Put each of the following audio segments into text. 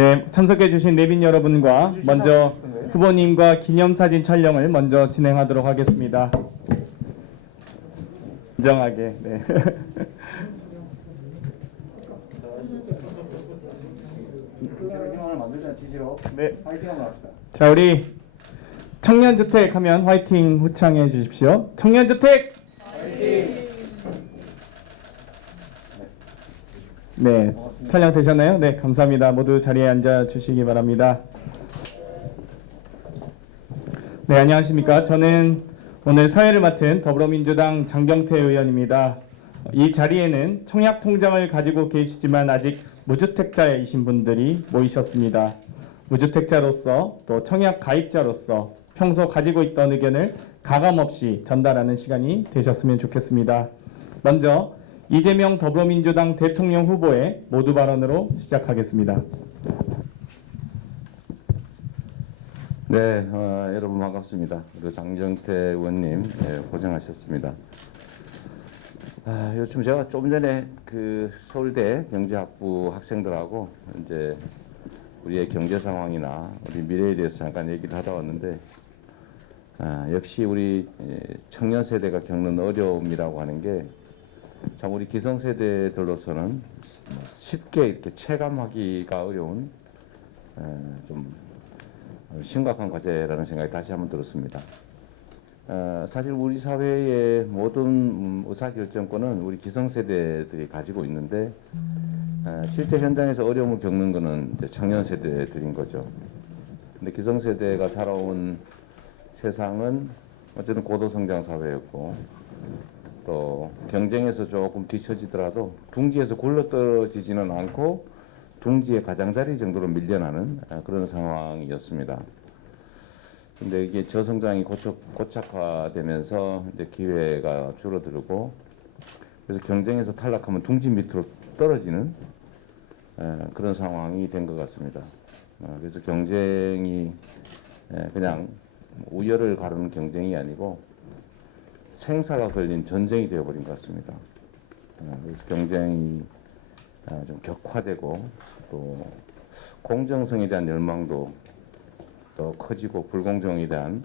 네, 참석해주신 내빈 여러분과 먼저 후보님과 기념사진 촬영을 먼저 진행하도록 하겠습니다. 진정하게. 네. 네. 자, 우리 청년주택 하면 화이팅 후창해 주십시오. 청년주택! 화이팅! 네, 촬영 되셨나요? 네, 감사합니다. 모두 자리에 앉아 주시기 바랍니다. 네, 안녕하십니까. 저는 오늘 사회를 맡은 더불어민주당 장경태 의원입니다. 이 자리에는 청약통장을 가지고 계시지만 아직 무주택자이신 분들이 모이셨습니다. 무주택자로서 또 청약 가입자로서 평소 가지고 있던 의견을 가감없이 전달하는 시간이 되셨으면 좋겠습니다. 먼저 이재명 더불어민주당 대통령 후보의 모두 발언으로 시작하겠습니다. 네, 여러분 반갑습니다. 그리고 장경태 의원님 고생하셨습니다. 요즘 제가 좀 전에 그 서울대 경제학부 학생들하고 이제 우리의 경제 상황이나 우리 미래에 대해서 잠깐 얘기를 하다 왔는데 역시 우리 청년 세대가 겪는 어려움이라고 하는 게 참 우리 기성세대들로서는 쉽게 이렇게 체감하기가 어려운 좀 심각한 과제라는 생각이 다시 한번 들었습니다. 사실 우리 사회의 모든 의사결정권은 우리 기성세대들이 가지고 있는데 실제 현장에서 어려움을 겪는 것은 이제 청년 세대들인 거죠. 근데 기성세대가 살아온 세상은 어쨌든 고도성장 사회였고 또 경쟁에서 조금 뒤처지더라도 둥지에서 굴러떨어지지는 않고 둥지의 가장자리 정도로 밀려나는 그런 상황이었습니다. 근데 이게 저성장이 고착화되면서 이제 기회가 줄어들고 그래서 경쟁에서 탈락하면 둥지 밑으로 떨어지는 그런 상황이 된 것 같습니다. 그래서 경쟁이 그냥 우열을 가르는 경쟁이 아니고 생사가 걸린 전쟁이 되어버린 것 같습니다. 그래서 경쟁이 좀 격화되고 또 공정성에 대한 열망도 더 커지고 불공정에 대한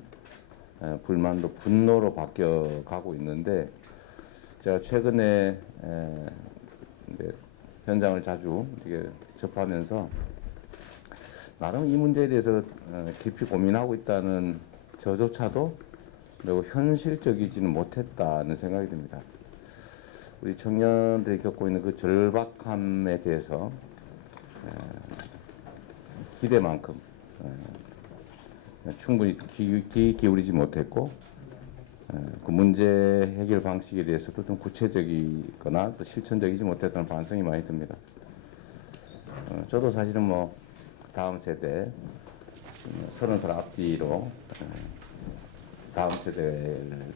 불만도 분노로 바뀌어가고 있는데 제가 최근에 현장을 자주 접하면서 나름 이 문제에 대해서 깊이 고민하고 있다는 저조차도 매우 현실적이지는 못했다는 생각이 듭니다. 우리 청년들이 겪고 있는 그 절박함에 대해서 기대만큼 충분히 귀 기울이지 못했고 그 문제 해결 방식에 대해서도 좀 구체적이거나 또 실천적이지 못했다는 반성이 많이 듭니다. 저도 사실은 뭐 다음 세대 30살 앞뒤로 다음 세대를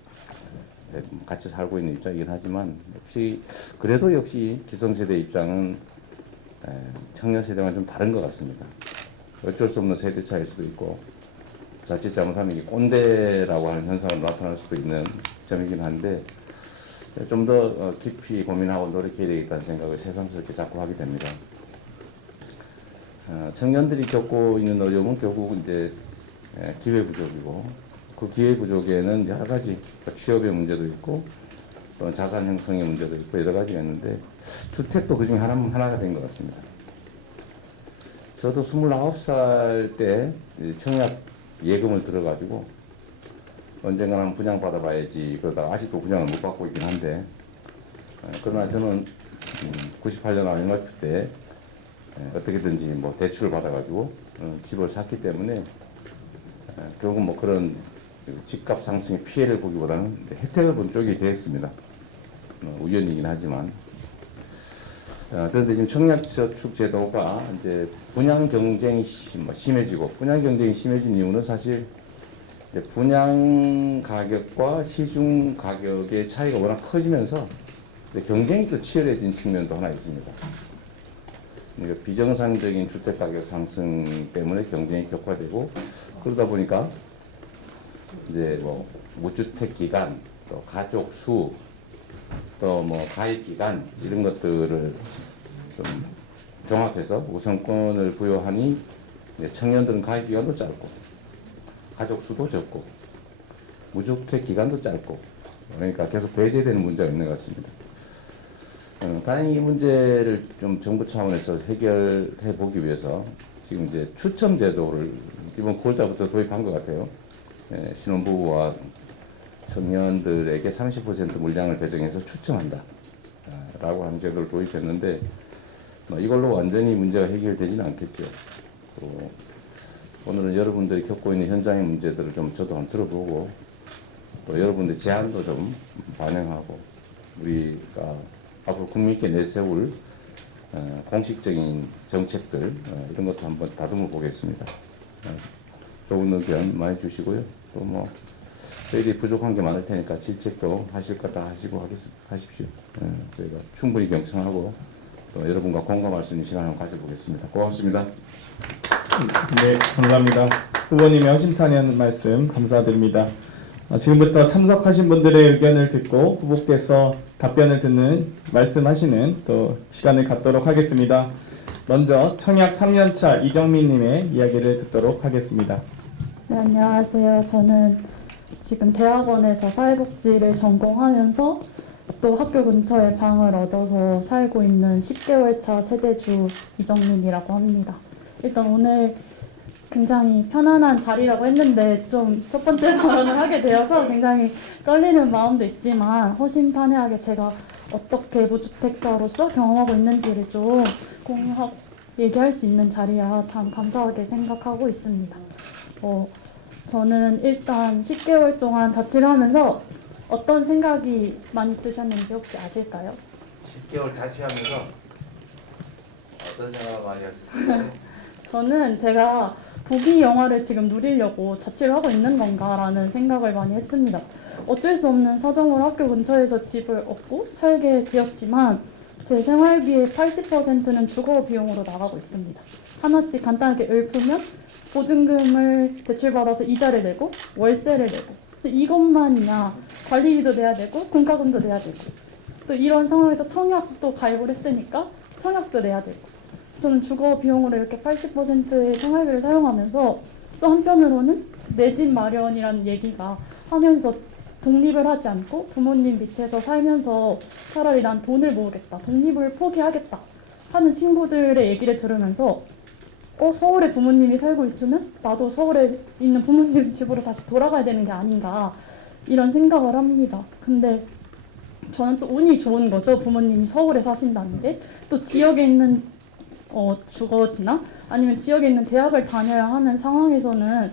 같이 살고 있는 입장이긴 하지만 그래도 역시 기성세대 입장은 청년 세대와 좀 다른 것 같습니다. 어쩔 수 없는 세대 차이일 수도 있고 자칫 잘못하면 이게 꼰대라고 하는 현상으로 나타날 수도 있는 점이긴 한데 좀 더 깊이 고민하고 노력해야 되겠다는 생각을 새삼스럽게 자꾸 하게 됩니다. 청년들이 겪고 있는 어려움은 결국 이제 기회 부족이고 그 기회 부족에는 여러 가지 취업의 문제도 있고 또 자산 형성의 문제도 있고 여러 가지가 있는데 주택도 그중에 하나가 된 것 같습니다. 저도 29살 때 청약 예금을 들어가지고 언젠가는 분양받아 봐야지 그러다가 아직도 분양을 못 받고 있긴 한데 그러나 저는 98년 IMF 때 어떻게든지 뭐 대출을 받아가지고 집을 샀기 때문에 결국 뭐 그런 집값 상승의 피해를 보기보다는 혜택을 본 쪽이 되었습니다. 우연이긴 하지만 그런데 지금 청약저축 제도가 이제 분양 경쟁이 심해지고 분양 경쟁이 심해진 이유는 사실 분양 가격과 시중 가격의 차이가 워낙 커지면서 경쟁이 또 치열해진 측면도 하나 있습니다. 그러니까 비정상적인 주택 가격 상승 때문에 경쟁이 격화되고 그러다 보니까 이제 뭐 무주택 기간, 또 가족 수, 또 뭐 가입 기간 이런 것들을 좀 종합해서 우선권을 부여하니 이제 청년들은 가입 기간도 짧고 가족 수도 적고 무주택 기간도 짧고 그러니까 계속 배제되는 문제가 있는 것 같습니다. 다행히 이 문제를 좀 정부 차원에서 해결해 보기 위해서 지금 이제 추첨 제도를 이번 9월달부터 도입한 것 같아요. 신혼부부와 청년들에게 30% 물량을 배정해서 추첨한다 라고 하는 제도를 도입했는데 이걸로 완전히 문제가 해결되지는 않겠죠. 또 오늘은 여러분들이 겪고 있는 현장의 문제들을 좀 저도 한번 들어보고 또 여러분들 제안도 좀 반영하고 우리가 앞으로 국민께 내세울 공식적인 정책들 이런 것도 한번 다듬어 보겠습니다. 좋은 의견 많이 주시고요. 또 뭐 저희들이 부족한 게 많을 테니까 질책도 하실 것 다 하시고 하십시오. 저희가 충분히 경청하고 또 여러분과 공감할 수 있는 시간을 가져보겠습니다. 고맙습니다. 네, 감사합니다. 후보님의 허심탄회한 말씀 감사드립니다. 지금부터 참석하신 분들의 의견을 듣고 후보께서 답변을 듣는 말씀하시는 또 시간을 갖도록 하겠습니다. 먼저 청약 3년차 이정민님의 이야기를 듣도록 하겠습니다. 네, 안녕하세요. 저는 지금 대학원에서 사회복지를 전공하면서 또 학교 근처에 방을 얻어서 살고 있는 10개월 차 세대주 이정민이라고 합니다. 일단 오늘 굉장히 편안한 자리라고 했는데 좀 첫 번째 발언을 하게 되어서 굉장히 떨리는 마음도 있지만 허심탄회하게 제가 어떻게 무주택자로서 경험하고 있는지를 좀 공유하고 얘기할 수 있는 자리라 참 감사하게 생각하고 있습니다. 저는 일단 10개월 동안 자취를 하면서 어떤 생각이 많이 드셨는지 혹시 아실까요? 10개월 자취하면서 어떤 생각을 많이 하셨어요? 저는 제가 부귀 영화를 지금 누리려고 자취를 하고 있는 건가라는 생각을 많이 했습니다. 어쩔 수 없는 사정으로 학교 근처에서 집을 얻고 살게 되었지만 제 생활비의 80%는 주거 비용으로 나가고 있습니다. 하나씩 간단하게 읊으면 보증금을 대출받아서 이자를 내고 월세를 내고 또 이것만이냐 관리비도 내야 되고 공과금도 내야 되고 또 이런 상황에서 청약도 가입을 했으니까 청약도 내야 되고 저는 주거 비용으로 이렇게 80%의 생활비를 사용하면서 또 한편으로는 내 집 마련이라는 얘기가 하면서 독립을 하지 않고 부모님 밑에서 살면서 차라리 난 돈을 모으겠다, 독립을 포기하겠다 하는 친구들의 얘기를 들으면서 서울에 부모님이 살고 있으면 나도 서울에 있는 부모님 집으로 다시 돌아가야 되는 게 아닌가 이런 생각을 합니다. 근데 저는 또 운이 좋은 거죠. 부모님이 서울에 사신다는 게. 또 지역에 있는 주거지나 아니면 지역에 있는 대학을 다녀야 하는 상황에서는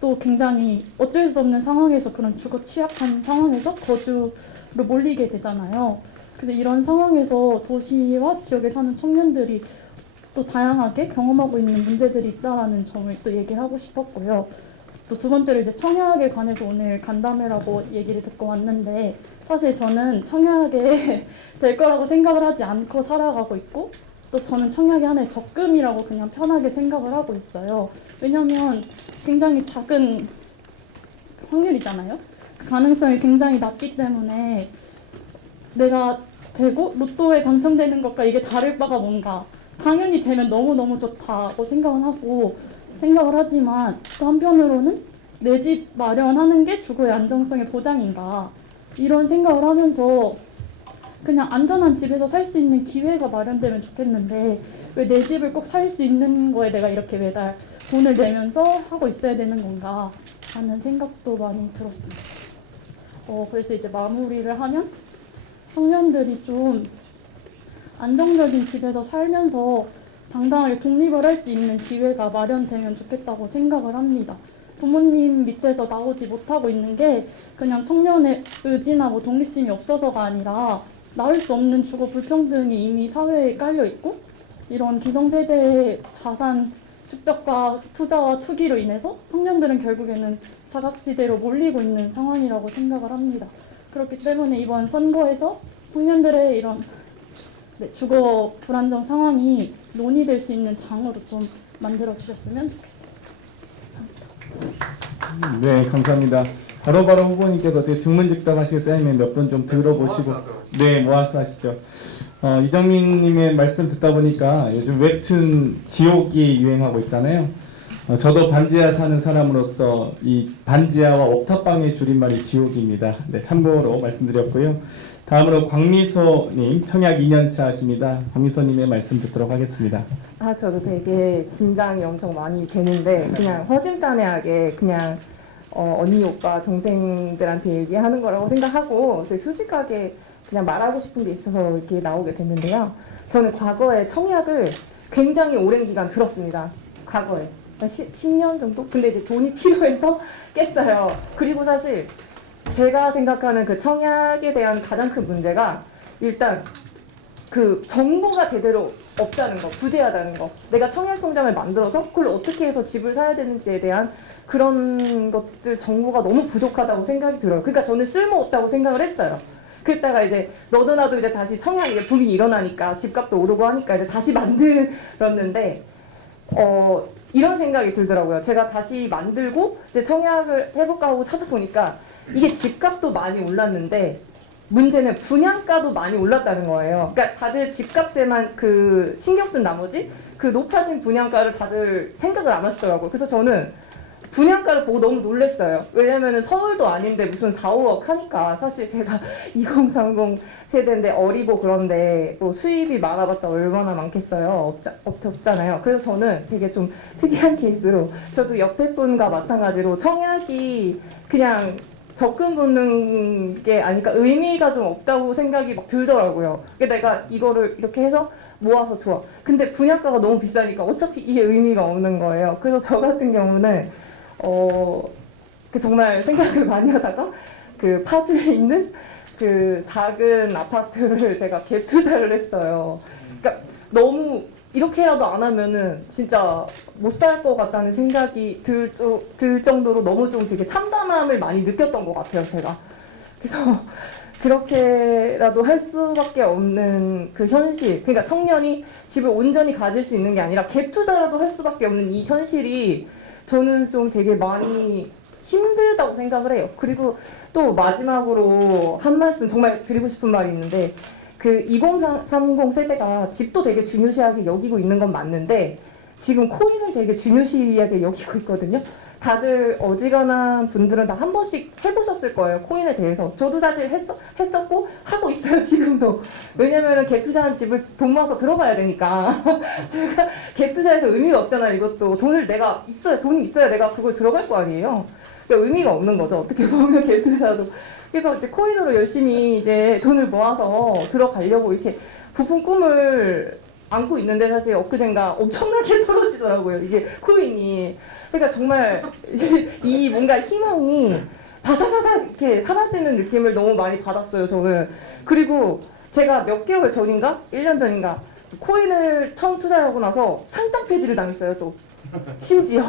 또 굉장히 어쩔 수 없는 상황에서 그런 주거 취약한 상황에서 거주로 몰리게 되잖아요. 그래서 이런 상황에서 도시와 지역에 사는 청년들이 또 다양하게 경험하고 있는 문제들이 있다라는 점을 또 얘기를 하고 싶었고요. 또 두 번째로 이제 청약에 관해서 오늘 간담회라고 얘기를 듣고 왔는데 사실 저는 청약에 될 거라고 생각을 하지 않고 살아가고 있고 또 저는 청약이 하나의 적금이라고 그냥 편하게 생각을 하고 있어요. 왜냐하면 굉장히 작은 확률이잖아요. 그 가능성이 굉장히 낮기 때문에 내가 되고 로또에 당첨되는 것과 이게 다를 바가 뭔가 당연히 되면 너무너무 좋다고 생각을 하지만 또 한편으로는 내 집 마련하는 게 주거의 안정성의 보장인가 이런 생각을 하면서 그냥 안전한 집에서 살 수 있는 기회가 마련되면 좋겠는데 왜 내 집을 꼭 살 수 있는 거에 내가 이렇게 매달 돈을 내면서 하고 있어야 되는 건가 하는 생각도 많이 들었습니다. 그래서 이제 마무리를 하면 청년들이 좀 안정적인 집에서 살면서 당당하게 독립을 할 수 있는 기회가 마련되면 좋겠다고 생각을 합니다. 부모님 밑에서 나오지 못하고 있는 게 그냥 청년의 의지나 뭐 독립심이 없어서가 아니라 나올 수 없는 주거 불평등이 이미 사회에 깔려 있고 이런 기성세대의 자산 축적과 투자와 투기로 인해서 청년들은 결국에는 사각지대로 몰리고 있는 상황이라고 생각을 합니다. 그렇기 때문에 이번 선거에서 청년들의 이런 주거 불안정 상황이 논의될 수 있는 장으로 좀 만들어 주셨으면 좋겠습니다. 네, 감사합니다. 바로바로 후보님께서 어떻게 증문즉답하실 사인면 몇 분 좀 들어보시고 네, 모아서 하시죠. 이정민님의 말씀 듣다 보니까 요즘 웹툰 지옥이 유행하고 있잖아요. 저도 반지하 사는 사람으로서 이 반지하와 옥탑방의 줄임말이 지옥입니다. 네, 참고로 말씀드렸고요. 다음으로 광미소님, 청약 2년차 하십니다. 광미소님의 말씀 듣도록 하겠습니다. 저도 되게 긴장이 엄청 많이 되는데 그냥 허심탄회하게 그냥 언니, 오빠, 동생들한테 얘기하는 거라고 생각하고 되게 솔직하게 그냥 말하고 싶은 게 있어서 이렇게 나오게 됐는데요. 저는 과거에 청약을 굉장히 오랜 기간 들었습니다. 과거에. 10년 정도? 근데 이제 돈이 필요해서 깼어요. 그리고 사실 제가 생각하는 그 청약에 대한 가장 큰 문제가 일단 그 정보가 제대로 없다는 거, 부재하다는 거. 내가 청약통장을 만들어서 그걸 어떻게 해서 집을 사야 되는지에 대한 그런 것들 정보가 너무 부족하다고 생각이 들어요. 그러니까 저는 쓸모없다고 생각을 했어요. 그랬다가 이제 너도 나도 이제 다시 청약 이제 붐이 일어나니까 집값도 오르고 하니까 이제 다시 만들었는데 이런 생각이 들더라고요. 제가 다시 만들고 이제 청약을 해볼까 하고 찾아보니까 이게 집값도 많이 올랐는데 문제는 분양가도 많이 올랐다는 거예요. 그러니까 다들 집값에만 그 신경 쓴 나머지 그 높아진 분양가를 다들 생각을 안 하시더라고요. 그래서 저는 분양가를 보고 너무 놀랐어요. 왜냐면은 서울도 아닌데 무슨 4, 5억 하니까 사실 제가 2030 세대인데 어리고 그런데 또 수입이 많아봤자 얼마나 많겠어요. 없잖아요. 그래서 저는 되게 좀 특이한 케이스로 저도 옆에 분과 마찬가지로 청약이 그냥 접근 붙는 게 아니까 의미가 좀 없다고 생각이 막 들더라고요. 내가 이거를 이렇게 해서 모아서 좋아. 근데 분양가가 너무 비싸니까 어차피 이게 의미가 없는 거예요. 그래서 저 같은 경우는 정말 생각을 많이 하다가 그 파주에 있는 그 작은 아파트를 제가 갭 투자를 했어요. 그러니까 너무 이렇게라도 안 하면은 진짜 못 살 것 같다는 생각이 들 정도로 너무 좀 되게 참담함을 많이 느꼈던 것 같아요, 제가. 그래서 그렇게라도 할 수밖에 없는 그 현실, 그러니까 청년이 집을 온전히 가질 수 있는 게 아니라 갭 투자라도 할 수밖에 없는 이 현실이 저는 좀 되게 많이 힘들다고 생각을 해요. 그리고 또 마지막으로 한 말씀 정말 드리고 싶은 말이 있는데 그 2030 세대가 집도 되게 중요시하게 여기고 있는 건 맞는데 지금 코인을 되게 중요시하게 여기고 있거든요. 다들 어지간한 분들은 다 한 번씩 해보셨을 거예요. 코인에 대해서. 저도 사실 했었고 하고 있어요. 지금도. 왜냐면은 갭 투자한 집을 돈 모아서 들어가야 되니까. 제가 갭 투자해서 의미가 없잖아요. 이것도 돈을 내가 돈이 있어야 내가 그걸 들어갈 거 아니에요. 그러니까 의미가 없는 거죠. 어떻게 보면 갭 투자도. 그래서 이제 코인으로 열심히 이제 돈을 모아서 들어가려고 이렇게 부푼 꿈을 안고 있는데 사실 엊그젠가 엄청나게 떨어지더라고요. 이게 코인이. 그러니까 정말 이 뭔가 희망이 바사사사 이렇게 사라지는 느낌을 너무 많이 받았어요, 저는. 그리고 제가 몇 개월 전인가? 1년 전인가? 코인을 처음 투자하고 나서 상장 폐지를 당했어요, 또. 심지어.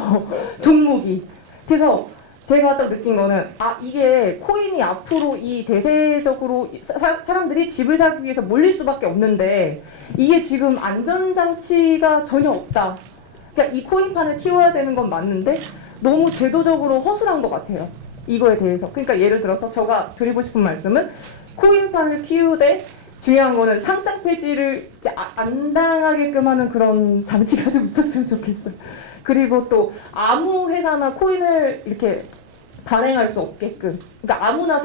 종목이. 그래서 제가 딱 느낀 거는 이게 코인이 앞으로 이 대세적으로 사람들이 집을 사기 위해서 몰릴 수밖에 없는데 이게 지금 안전장치가 전혀 없다. 그러니까 이 코인판을 키워야 되는 건 맞는데 너무 제도적으로 허술한 것 같아요. 이거에 대해서. 그러니까 예를 들어서 제가 드리고 싶은 말씀은 코인판을 키우되 중요한 거는 상장 폐지를 안 당하게끔 하는 그런 장치가 좀 있었으면 좋겠어요. 그리고 또 아무 회사나 코인을 이렇게 발행할 수 없게끔, 그러니까 아무나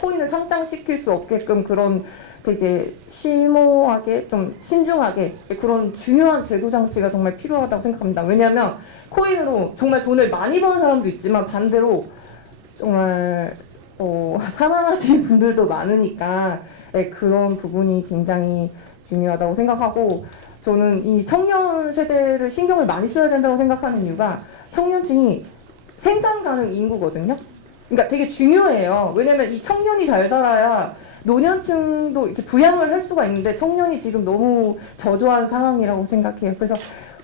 코인을 상장시킬 수 없게끔 그런 되게 심오하게 좀 신중하게 그런 중요한 제도 장치가 정말 필요하다고 생각합니다. 왜냐하면 코인으로 정말 돈을 많이 버는 사람도 있지만 반대로 정말 살아나신 분들도 많으니까 그런 부분이 굉장히 중요하다고 생각하고 저는 이 청년 세대를 신경을 많이 써야 된다고 생각하는 이유가 청년층이 생산 가능 인구거든요. 그러니까 되게 중요해요. 왜냐면 이 청년이 잘 살아야 노년층도 이렇게 부양을 할 수가 있는데 청년이 지금 너무 저조한 상황이라고 생각해요. 그래서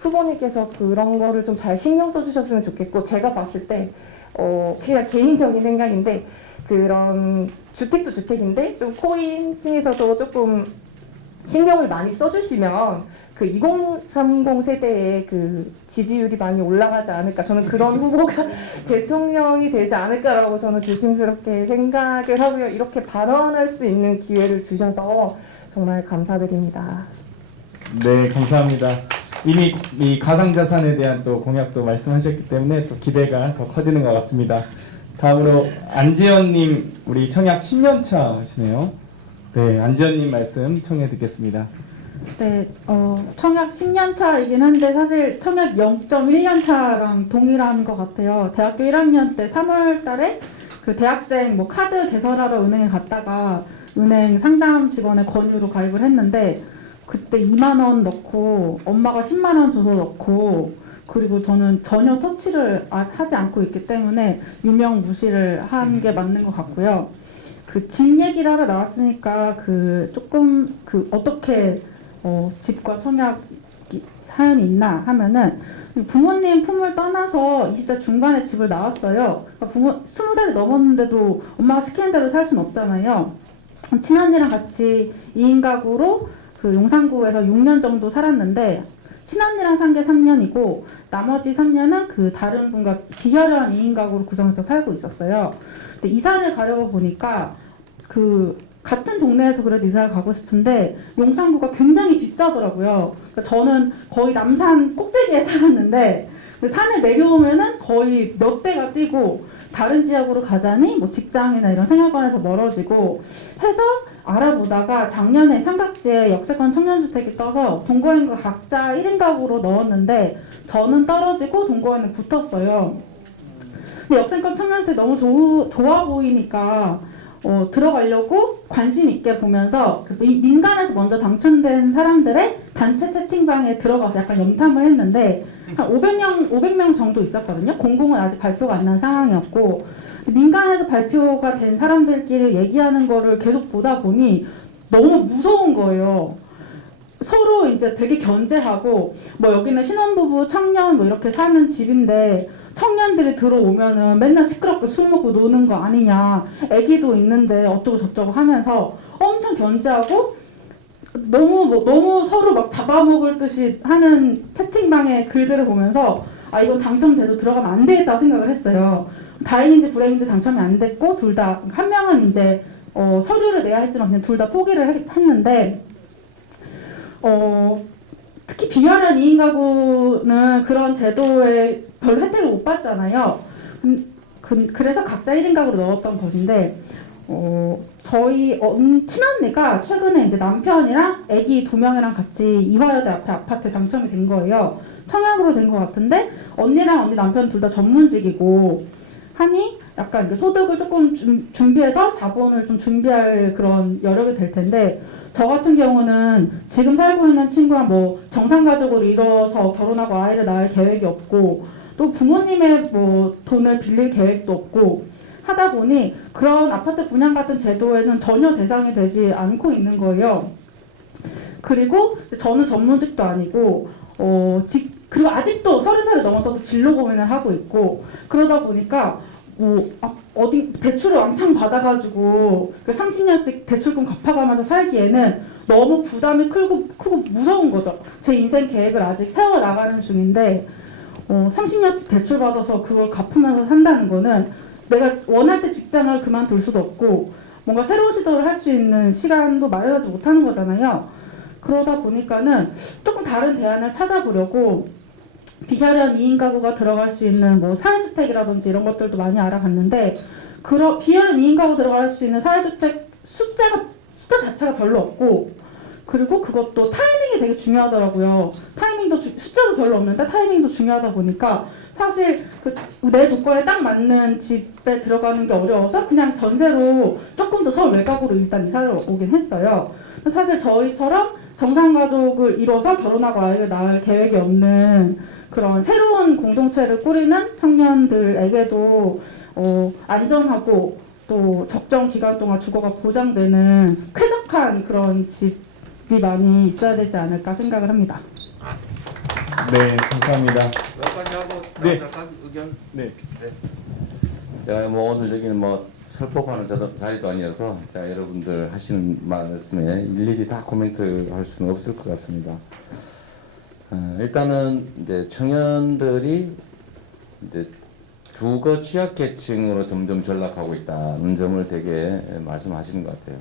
후보님께서 그런 거를 좀 잘 신경 써주셨으면 좋겠고 제가 봤을 때 그냥 개인적인 생각인데 그런 주택도 주택인데 좀 코인층에서도 조금 신경을 많이 써주시면 그 2030 세대의 그 지지율이 많이 올라가지 않을까. 저는 그런 후보가 대통령이 되지 않을까라고 저는 조심스럽게 생각을 하고요. 이렇게 발언할 수 있는 기회를 주셔서 정말 감사드립니다. 네, 감사합니다. 이미 이 가상자산에 대한 또 공약도 말씀하셨기 때문에 또 기대가 더 커지는 것 같습니다. 다음으로 안지연님, 우리 청약 10년차 하시네요. 네, 안지연님 말씀 청해 듣겠습니다. 네, 청약 10년 차이긴 한데 사실 청약 0.1년 차랑 동일한 것 같아요. 대학교 1학년 때 3월 달에 그 대학생 뭐 카드 개설하러 은행에 갔다가 은행 상담 직원의 권유로 가입을 했는데 그때 2만 원 넣고 엄마가 10만 원 줘서 넣고 그리고 저는 전혀 터치를 하지 않고 있기 때문에 유명무실을 한 게 맞는 것 같고요. 그 집 얘기를 하러 나왔으니까 그 조금 그 어떻게 집과 청약 사연이 있나 하면은 부모님 품을 떠나서 20대 중반에 집을 나왔어요. 그러니까 20살이 넘었는데도 엄마가 시키는 대로 살 수는 없잖아요. 친언니랑 같이 2인 가구로 그 용산구에서 6년 정도 살았는데 친언니랑 산 게 3년이고 나머지 3년은 그 다른 분과 비결한 2인 가구로 구성해서 살고 있었어요. 근데 이사를 가려고 보니까 그 같은 동네에서 그래도 이사를 가고 싶은데 용산구가 굉장히 비싸더라고요. 그러니까 저는 거의 남산 꼭대기에 살았는데 그 산을 내려오면은 거의 몇 배가 뛰고 다른 지역으로 가자니 뭐 직장이나 이런 생활권에서 멀어지고 해서 알아보다가 작년에 삼각지에 역세권 청년주택이 떠서 동거인가 각자 1인 가구로 넣었는데 저는 떨어지고 동거인은 붙었어요. 근데 역세권 청년주택 너무 좋아 보이니까 들어가려고 관심 있게 보면서 민간에서 먼저 당첨된 사람들의 단체 채팅방에 들어가서 약간 염탐을 했는데 한 500명 정도 있었거든요. 공공은 아직 발표가 안 난 상황이었고 민간에서 발표가 된 사람들끼리 얘기하는 거를 계속 보다 보니 너무 무서운 거예요. 서로 이제 되게 견제하고 뭐 여기는 신혼부부 청년 뭐 이렇게 사는 집인데 청년들이 들어오면은 맨날 시끄럽게 술 먹고 노는 거 아니냐, 애기도 있는데 어쩌고 저쩌고 하면서 엄청 견제하고 너무 서로 막 잡아먹을 듯이 하는 채팅방의 글들을 보면서 아 이건 당첨돼도 들어가면 안 되겠다 생각을 했어요. 다행인지 불행인지 당첨이 안 됐고 둘 다 한 명은 이제 서류를 내야 했지만 그냥 둘 다 포기를 했는데 특히 비활한 2인 가구는 그런 제도에 별 혜택을 못 받잖아요. 그래서 각자 1인 가구로 넣었던 것인데 저희 친언니가 최근에 이제 남편이랑 아기 2명이랑 같이 이화여대 앞에 아파트 당첨이 된 거예요. 청약으로 된 것 같은데 언니랑 언니 남편 둘 다 전문직이고 하니 약간 이제 소득을 조금 준비해서 자본을 좀 준비할 그런 여력이 될 텐데 저 같은 경우는 지금 살고 있는 친구랑 뭐 정상가족으로 이뤄서 결혼하고 아이를 낳을 계획이 없고 또 부모님의 뭐 돈을 빌릴 계획도 없고 하다 보니 그런 아파트 분양 같은 제도에는 전혀 대상이 되지 않고 있는 거예요. 그리고 저는 전문직도 아니고 그리고 아직도 30살이 넘어서도 진로 고민을 하고 있고 그러다 보니까 어디 대출을 왕창 받아가지고 그 30년씩 대출금 갚아가면서 살기에는 너무 부담이 크고 무서운 거죠. 제 인생 계획을 아직 세워 나가는 중인데 30년씩 대출 받아서 그걸 갚으면서 산다는 거는 내가 원할 때 직장을 그만둘 수도 없고 뭔가 새로운 시도를 할 수 있는 시간도 마련하지 못하는 거잖아요. 그러다 보니까는 조금 다른 대안을 찾아보려고 비혈연 2인 가구가 들어갈 수 있는 뭐 사회주택이라든지 이런 것들도 많이 알아봤는데 비혈연 2인 가구 들어갈 수 있는 사회주택 숫자 자체가 별로 없고 그리고 그것도 타이밍이 되게 중요하더라고요. 타이밍도 숫자도 별로 없는데 타이밍도 중요하다 보니까 사실 내 조건에 딱 맞는 집에 들어가는 게 어려워서 그냥 전세로 조금 더 서울 외곽으로 일단 이사를 오긴 했어요. 사실 저희처럼 정상가족을 이뤄서 결혼하고 아이를 낳을 계획이 없는 그런 새로운 공동체를 꾸리는 청년들에게도 안전하고 또 적정 기간 동안 주거가 보장되는 쾌적한 그런 집이 많이 있어야 되지 않을까 생각을 합니다. 네, 감사합니다. 여기까지 하고 네. 잠깐 의견. 네. 제가 뭐 오늘 여기는 뭐 설법하는 자리도 아니어서 자 여러분들 하시는 말씀에 일일이 다 코멘트 할 수는 없을 것 같습니다. 일단은 이제 청년들이 이제 주거 취약계층으로 점점 전락하고 있다는 점을 되게 말씀하시는 것 같아요.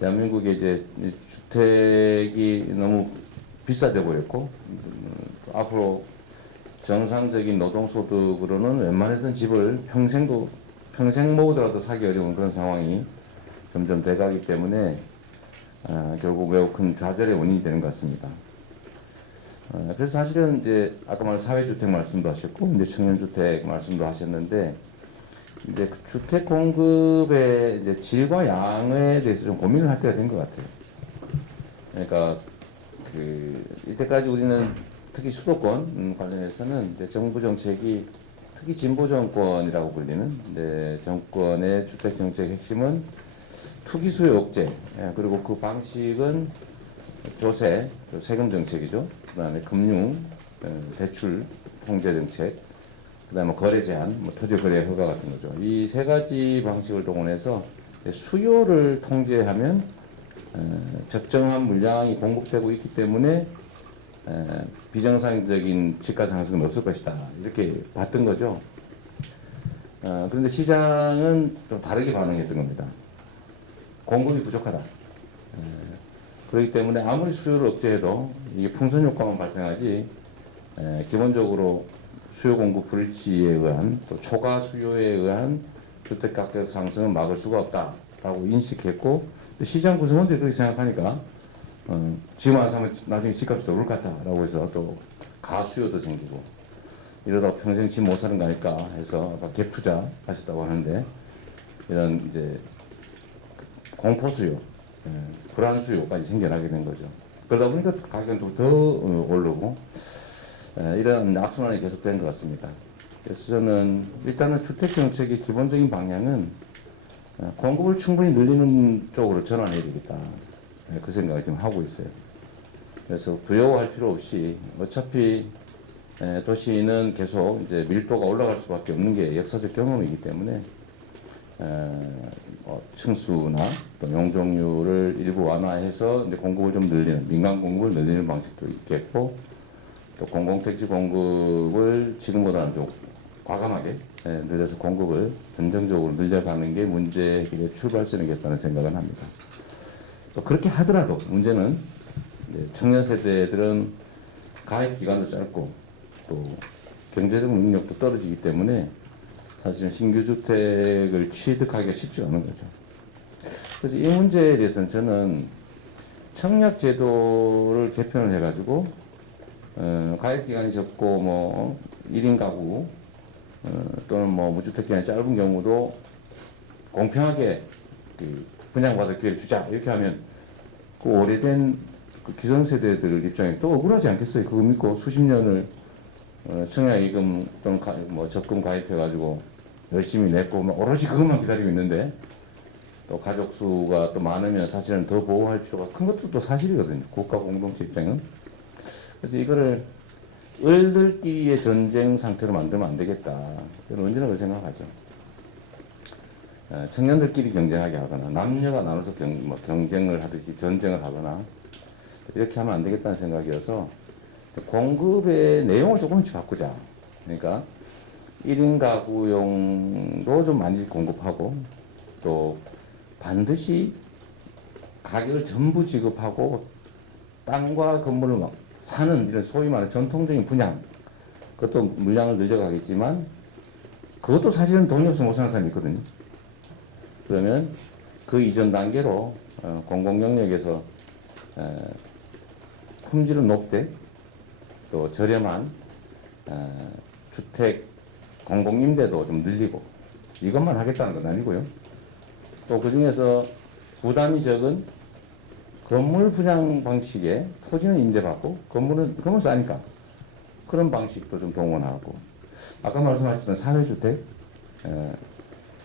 대한민국에 이제 주택이 너무 비싸져 버렸고 앞으로 정상적인 노동소득으로는 웬만해서는 집을 평생 모으더라도 사기 어려운 그런 상황이 점점 돼가기 때문에 결국 매우 큰 좌절의 원인이 되는 것 같습니다. 그래서 사실은 이제 아까 말한 사회주택 말씀도 하셨고 이제 청년주택 말씀도 하셨는데 이제 그 주택 공급의 이제 질과 양에 대해서 좀 고민을 할 때가 된 것 같아요. 그러니까 이때까지 우리는 특히 수도권 관련해서는 이제 정부 정책이 특히 진보 정권이라고 불리는 정권의 주택 정책 핵심은 투기 수요 억제, 그리고 그 방식은 조세, 세금 정책이죠. 그다음에 금융, 대출 통제 정책, 그다음에 거래 제한, 토지 거래 허가 같은 거죠. 이 세 가지 방식을 동원해서 수요를 통제하면 적정한 물량이 공급되고 있기 때문에 비정상적인 집가 상승은 없을 것이다. 이렇게 봤던 거죠. 그런데 시장은 좀 다르게 반응했던 겁니다. 공급이 부족하다. 그렇기 때문에 아무리 수요를 억제해도 이게 풍선 효과만 발생하지 기본적으로 수요 공급 불일치에 의한 또 초과 수요에 의한 주택 가격 상승은 막을 수가 없다라고 인식했고 시장 구성원들이 그렇게 생각하니까 지금 안 사면 나중에 집값이 오를 것 같다라고 해서 또 가수요도 생기고 이러다 평생 집 못 사는 거 아닐까 해서 갭 투자 하셨다고 하는데 이런 이제 공포 수요, 불안 수요까지 생겨나게 된 거죠. 그러다 보니까 가격은 더 오르고 이런 악순환이 계속된 것 같습니다. 그래서 저는 일단은 주택 정책의 기본적인 방향은 공급을 충분히 늘리는 쪽으로 전환해야 되겠다. 그 생각을 지금 하고 있어요. 그래서 두려워할 필요 없이 어차피 도시는 계속 이제 밀도가 올라갈 수밖에 없는 게 역사적 경험이기 때문에 층수나 또 용적률을 일부 완화해서 이제 공급을 좀 늘리는 민간 공급을 늘리는 방식도 있겠고 또 공공택지 공급을 지금보다는 좀 과감하게 늘려서 공급을 점정적으로 늘려가는 게 문제 해결의 출발점이겠다는 생각을 합니다. 또 그렇게 하더라도 문제는 청년 세대들은 가입 기간도 짧고 또 경제적 능력도 떨어지기 때문에 사실은 신규 주택을 취득하기가 쉽지 않은 거죠. 그래서 이 문제에 대해서는 저는 청약 제도를 개편을 해가지고 가입 기간이 적고 뭐 1인 가구 또는 뭐 무주택 기간이 짧은 경우도 공평하게 분양받을 기회를 주자 이렇게 하면 그 오래된 그 기성세대들 입장에 또 억울하지 않겠어요? 그거 믿고 수십 년을 청약이금 또는 뭐 적금 가입해가지고 열심히 냈고 오로지 그것만 기다리고 있는데 또 가족 수가 또 많으면 사실은 더 보호할 필요가 큰 것도 또 사실이거든요. 국가 공동체 입장은. 그래서 이거를 을들끼리의 전쟁 상태로 만들면 안 되겠다. 저는 언제나 그렇게 생각하죠. 청년들끼리 경쟁하게 하거나 남녀가 나눠서 경쟁을 하듯이 전쟁을 하거나 이렇게 하면 안 되겠다는 생각이어서 공급의 내용을 조금씩 바꾸자. 그러니까 1인 가구용도 좀 많이 공급하고 또 반드시 가격을 전부 지급하고 땅과 건물을 막 사는 이런 소위 말하는 전통적인 분양 그것도 물량을 늘려가겠지만 그것도 사실은 돈이 없으면 못 사는 사람이 있거든요. 그러면 그 이전 단계로 공공영역에서 품질은 높되 또 저렴한 주택 공공임대도 좀 늘리고 이것만 하겠다는 건 아니고요. 또 그중에서 부담이 적은 건물 분양 방식에 토지는 임대받고 건물 싸니까 그런 방식도 좀 동원하고 아까 말씀하셨던 사회주택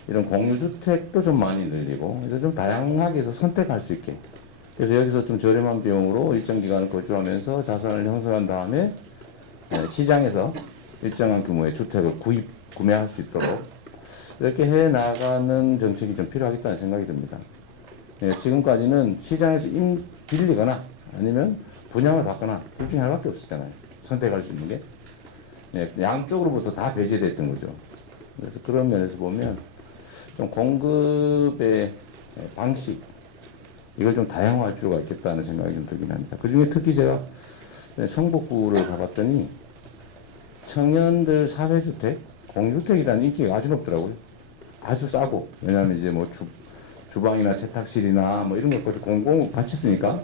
이런 공유주택도 좀 많이 늘리고 그래서 좀 다양하게 해서 선택할 수 있게 그래서 여기서 좀 저렴한 비용으로 일정 기간을 거주하면서 자산을 형성한 다음에 시장에서 일정한 규모의 주택을 구매할 수 있도록 이렇게 해 나가는 정책이 좀 필요하겠다는 생각이 듭니다. 지금까지는 시장에서 빌리거나 아니면 분양을 받거나 둘 중에 하나밖에 없었잖아요. 선택할 수 있는 게 양쪽으로부터 다 배제됐던 거죠. 그래서 그런 면에서 보면 좀 공급의 방식이 이걸 좀 다양화할 필요가 있겠다는 생각이 좀 들긴 합니다. 그 중에 특히 제가 성북구를 가봤더니 청년들 사회주택, 공주택이라는 인기가 아주 높더라고요. 아주 싸고. 왜냐하면 이제 뭐 주방이나 세탁실이나 뭐 이런 것까지 공공 같이 쓰니까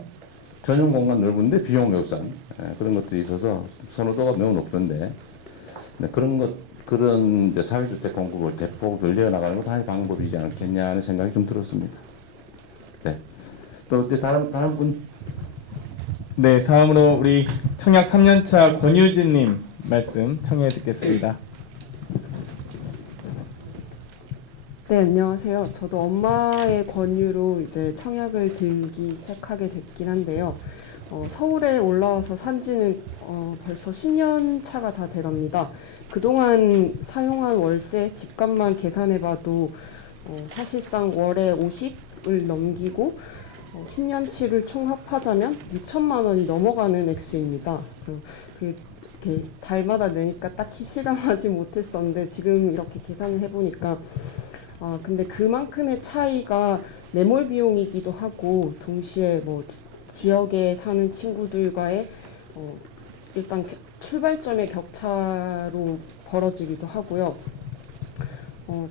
전용 공간 넓은데 비용 매우 싼 그런 것들이 있어서 선호도가 매우 높던데 그런 이제 사회주택 공급을 대폭 늘려나가는 것도 하나의 방법이지 않겠냐는 생각이 좀 들었습니다. 네. 또 이제 다른 분. 네, 다음으로 우리 청약 3년차 권유진님 말씀 청해 듣겠습니다. 네, 안녕하세요. 저도 엄마의 권유로 이제 청약을 들기 시작하게 됐긴 한데요. 서울에 올라와서 산 지는 벌써 10년 차가 다 돼갑니다. 그동안 사용한 월세 집값만 계산해봐도 사실상 월에 50을 넘기고 10년치를 총합하자면 6천만 원이 넘어가는 액수입니다. 이렇게 달마다 내니까 딱히 실감하지 못했었는데 지금 이렇게 계산을 해보니까 근데 그만큼의 차이가 매몰 비용이기도 하고 동시에 뭐 지역에 사는 친구들과의 일단 출발점의 격차로 벌어지기도 하고요.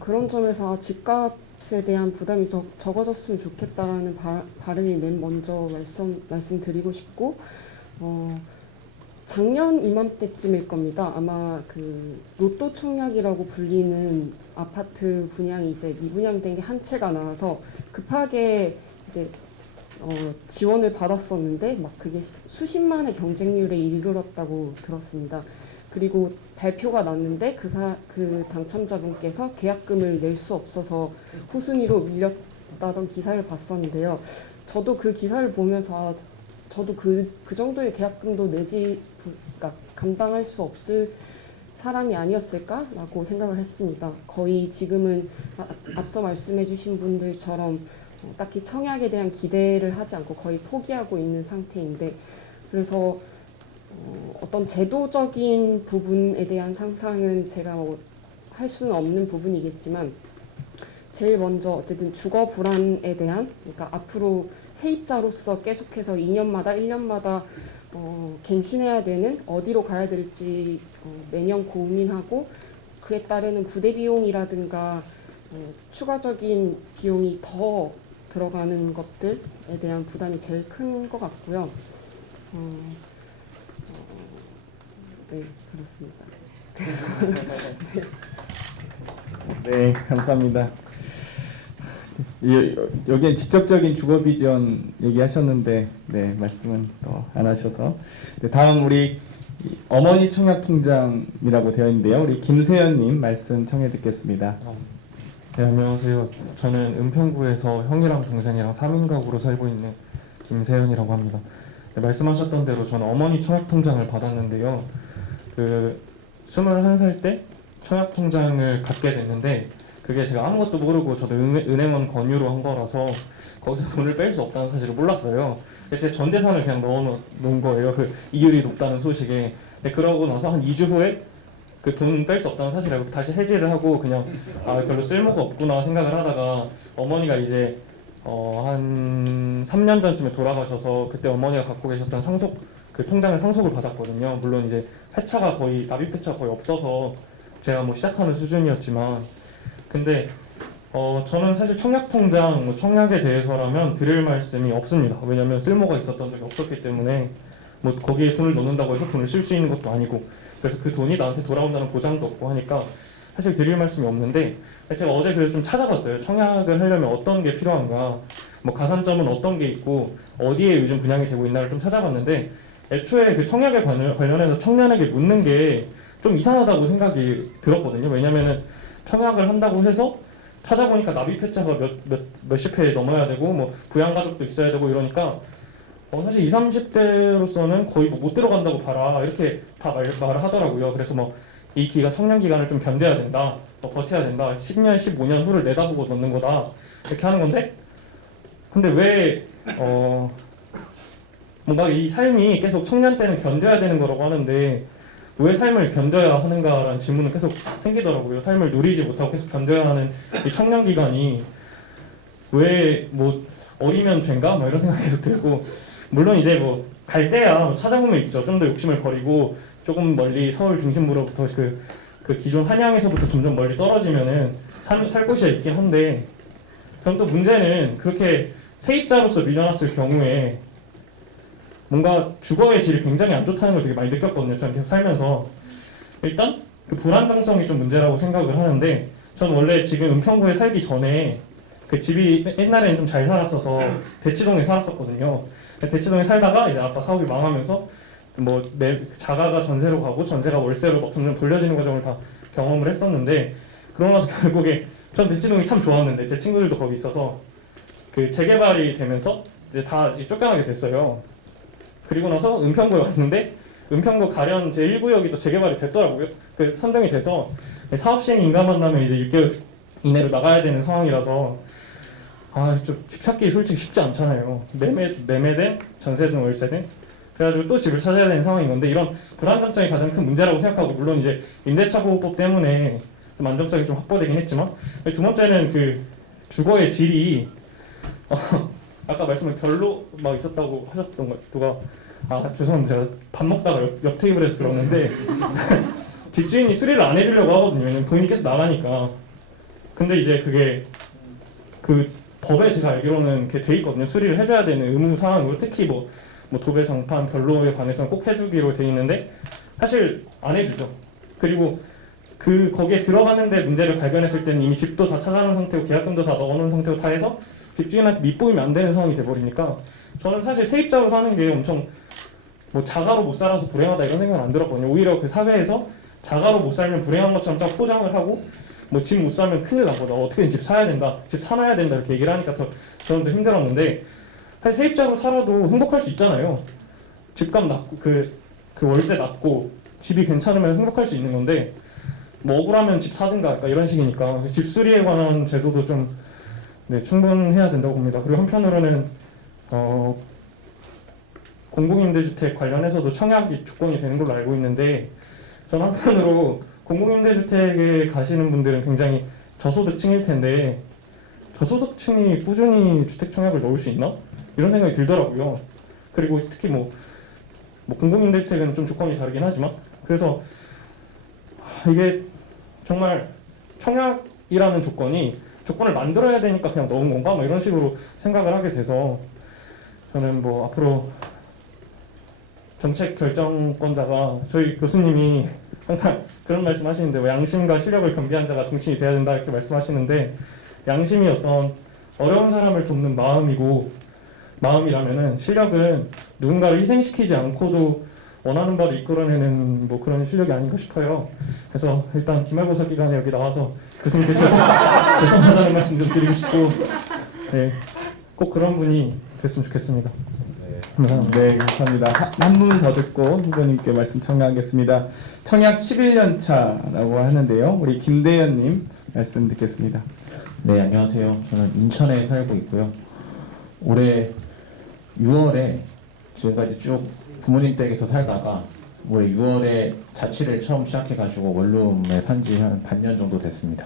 그런 점에서 집값에 대한 부담이 적어졌으면 좋겠다라는 바람이 맨 먼저 말씀드리고 싶고 작년 이맘때쯤일 겁니다. 아마 그 로또 청약이라고 불리는 아파트 분양이 이제 미분양된 게 한 채가 나와서 급하게 이제 지원을 받았었는데 막 그게 수십만의 경쟁률에 이르렀다고 들었습니다. 그리고 발표가 났는데 그 당첨자분께서 계약금을 낼 수 없어서 후순위로 밀렸다던 기사를 봤었는데요. 저도 그 기사를 보면서 저도 그 정도의 계약금도 그러니까 감당할 수 없을 사람이 아니었을까라고 생각을 했습니다. 거의 지금은 앞서 말씀해주신 분들처럼 딱히 청약에 대한 기대를 하지 않고 거의 포기하고 있는 상태인데 그래서 어떤 제도적인 부분에 대한 상상은 제가 할 수는 없는 부분이겠지만 제일 먼저 어쨌든 주거 불안에 대한 그러니까 앞으로 세입자로서 계속해서 2년마다 1년마다 갱신해야 되는 어디로 가야 될지 매년 고민하고 그에 따르는 부대 비용이라든가 추가적인 비용이 더 들어가는 것들에 대한 부담이 제일 큰 것 같고요. 네, 그렇습니다. 네, 감사합니다. 여기엔 직접적인 주거 비전 얘기하셨는데 네, 말씀은 또 안 하셔서 네, 다음 우리 어머니 청약 통장이라고 되어 있는데요. 우리 김세연님 말씀 청해 듣겠습니다. 네, 안녕하세요. 저는 은평구에서 형이랑 동생이랑 3인 가구로 살고 있는 김세연이라고 합니다. 네, 말씀하셨던 대로 저는 어머니 청약통장을 받았는데요. 21살 때 청약통장을 갖게 됐는데 그게 제가 아무것도 모르고 저도 은행원 권유로 한 거라서 거기서 돈을 뺄 수 없다는 사실을 몰랐어요. 제 전 재산을 그냥 넣어놓은 거예요. 그 이율이 높다는 소식에. 그러고 나서 한 2주 후에 그 돈 뺄 수 없다는 사실을 알고 다시 해지를 하고 그냥 별로 쓸모가 없구나 생각을 하다가 어머니가 이제 한 3년 전쯤에 돌아가셔서 그때 어머니가 갖고 계셨던 그 통장을 상속을 받았거든요. 물론 이제 납입 회차가 거의 없어서 제가 뭐 시작하는 수준이었지만 근데 저는 사실 청약통장, 청약에 대해서라면 드릴 말씀이 없습니다. 왜냐하면 쓸모가 있었던 적이 없었기 때문에 뭐 거기에 돈을 넣는다고 해서 돈을 쓸 수 있는 것도 아니고 그래서 그 돈이 나한테 돌아온다는 보장도 없고 하니까 사실 드릴 말씀이 없는데 제가 어제 그래서 좀 찾아봤어요. 청약을 하려면 어떤 게 필요한가, 뭐 가산점은 어떤 게 있고 어디에 요즘 분양이 되고 있나를 좀 찾아봤는데 애초에 그 청약에 관련해서 청년에게 묻는 게 좀 이상하다고 생각이 들었거든요. 왜냐면은 청약을 한다고 해서 찾아보니까 납입 회차가 몇십 회 넘어야 되고 뭐 부양가족도 있어야 되고 이러니까 사실 20, 30대로서는 거의 못 들어간다고 봐라 이렇게 다 말을 하더라고요. 그래서 뭐 이 기간 청년 기간을 좀 견뎌야 된다, 버텨야 된다, 10년, 15년 후를 내다보고 넣는 거다 이렇게 하는 건데 근데 왜 뭔가 이 삶이 계속 청년 때는 견뎌야 되는 거라고 하는데 왜 삶을 견뎌야 하는가라는 질문은 계속 생기더라고요. 삶을 누리지 못하고 계속 견뎌야 하는 이 청년 기간이 왜 뭐 어리면 죄인가? 막 이런 생각이 계속 들고, 물론 이제 뭐 갈 때야 뭐 찾아보면 있죠. 좀 더 욕심을 버리고 조금 멀리 서울 중심부로부터 그 기존 한양에서부터 점점 멀리 떨어지면은 살 곳이 있긴 한데, 그럼 또 문제는 그렇게 세입자로서 밀려났을 경우에 뭔가 주거의 질이 굉장히 안 좋다는 걸 되게 많이 느꼈거든요. 저는 계속 살면서. 일단 그 불안정성이 좀 문제라고 생각을 하는데, 저는 원래 지금 은평구에 살기 전에 그 집이 옛날에는 좀 잘 살았어서 대치동에 살았었거든요. 대치동에 살다가 이제 아빠 사업이 망하면서 뭐 자가가 전세로 가고 전세가 월세로 막 점점 돌려지는 과정을 다 경험을 했었는데, 그러고 나서 결국에 전 대치동이 참 좋았는데 제 친구들도 거기 있어서 그 재개발이 되면서 이제 다 쫓겨나게 됐어요. 그리고 나서 은평구에 왔는데 은평구 가련 제1구역이 또 재개발이 됐더라고요. 그 선정이 돼서 사업 시행 인가만 나면 이제 6개월 이내로 나가야 되는 상황이라서 좀 집 찾기 솔직히 쉽지 않잖아요. 매매된 전세든 월세든. 그래가지고 또 집을 찾아야 되는 상황인 건데, 이런 불안정성이 가장 큰 문제라고 생각하고, 물론 이제 임대차 보호법 때문에 좀 안정성이 좀 확보되긴 했지만, 두 번째는 그 주거의 질이 아까 말씀을 별로 막 있었다고 하셨던 것, 누가 죄송합니다. 제가 밥 먹다가 옆 테이블에서 들었는데 집주인이 수리를 안 해주려고 하거든요. 왜냐면 돈이 계속 나가니까. 근데 이제 그게 그 법에 제가 알기로는 그게 돼 있거든요. 수리를 해줘야 되는 의무 사항으로, 특히 뭐 도배 장판 별로에 관해서는 꼭 해주기로 돼 있는데 사실 안 해주죠. 그리고 거기에 들어갔는데 문제를 발견했을 때는 이미 집도 다 찾아놓은 상태고 계약금도 다 넣어놓은 상태고 다 해서 집주인한테 밑보이면 안 되는 상황이 돼버리니까, 저는 사실 세입자로 사는 게 엄청 뭐 자가로 못 살아서 불행하다 이런 생각은 안 들었거든요. 오히려 그 사회에서 자가로 못 살면 불행한 것처럼 딱 포장을 하고, 뭐 집 못 사면 큰일 나고 나 어떻게든 집 사야 된다, 집 사놔야 된다 이렇게 얘기를 하니까 저는 더 힘들었는데, 사실 세입자로 살아도 행복할 수 있잖아요. 집값 낮고 그 월세 낮고 집이 괜찮으면 행복할 수 있는 건데, 뭐 억울하면 집 사든가 약간 이런 식이니까 집 수리에 관한 제도도 좀 충분해야 된다고 봅니다. 그리고 한편으로는 공공임대주택 관련해서도 청약이 조건이 되는 걸로 알고 있는데, 저는 한편으로 공공임대주택에 가시는 분들은 굉장히 저소득층일 텐데 저소득층이 꾸준히 주택 청약을 넣을 수 있나? 이런 생각이 들더라고요. 그리고 특히 뭐 공공임대주택은 좀 조건이 다르긴 하지만, 그래서 이게 정말 청약이라는 조건을 만들어야 되니까 그냥 넣은 건가? 뭐 이런 식으로 생각을 하게 돼서, 저는 뭐 앞으로 정책 결정권자가, 저희 교수님이 항상 그런 말씀 하시는데, 뭐 양심과 실력을 겸비한 자가 정치인이 돼야 된다 이렇게 말씀하시는데, 양심이 어떤 어려운 사람을 돕는 마음이라면은 실력은 누군가를 희생시키지 않고도 원하는 바를 이끌어내는 뭐 그런 실력이 아닌가 싶어요. 그래서 일단 기말고사 기간에 여기 나와서 교수님 계셔서 죄송하다는 말씀 좀 드리고 싶고, 꼭 그런 분이 됐으면 좋겠습니다. 네, 감사합니다. 한 분 더 듣고 후보님께 말씀 청하겠습니다. 청약 11년 차라고 하는데요. 우리 김대현님 말씀 듣겠습니다. 네, 안녕하세요. 저는 인천에 살고 있고요. 올해 6월에 지금까지 쭉 부모님 댁에서 살다가 올해 6월에 자취를 처음 시작해가지고 원룸에 산지 한 반년 정도 됐습니다.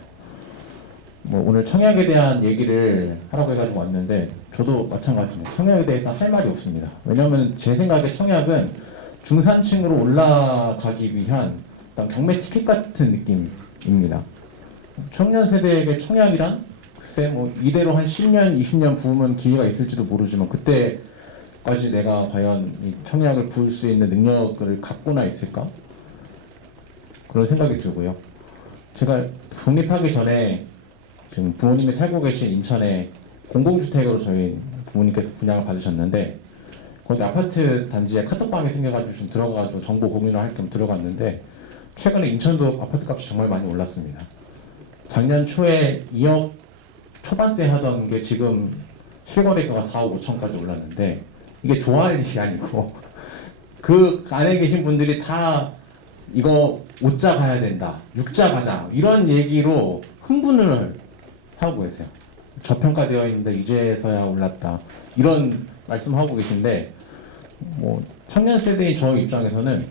뭐 오늘 청약에 대한 얘기를 하라고 해가지고 왔는데, 저도 마찬가지입니다. 청약에 대해서 할 말이 없습니다. 왜냐하면 제 생각에 청약은 중산층으로 올라가기 위한 경매 티켓 같은 느낌입니다. 청년 세대에게 청약이란 글쎄 뭐 이대로 한 10년, 20년 부으면 기회가 있을지도 모르지만, 그때까지 내가 과연 이 청약을 부을 수 있는 능력을 갖고나 있을까? 그런 생각이 들고요. 제가 독립하기 전에 지금 부모님이 살고 계신 인천에 공공주택으로 저희 부모님께서 분양을 받으셨는데, 거기 아파트 단지에 카톡방이 생겨가지고 좀 들어가가지고 정보 공유를 할 겸 들어갔는데, 최근에 인천도 아파트 값이 정말 많이 올랐습니다. 작년 초에 2억 초반대 하던 게 지금 실거래가가 4억 5천까지 올랐는데, 이게 좋아할 일이 아니고 그 안에 계신 분들이 다 이거 5자 가야 된다, 6자 가자 이런 얘기로 흥분을 하고 계세요. 저평가되어 있는데 이제서야 올랐다 이런 말씀하고 계신데, 뭐 청년 세대인 저 입장에서는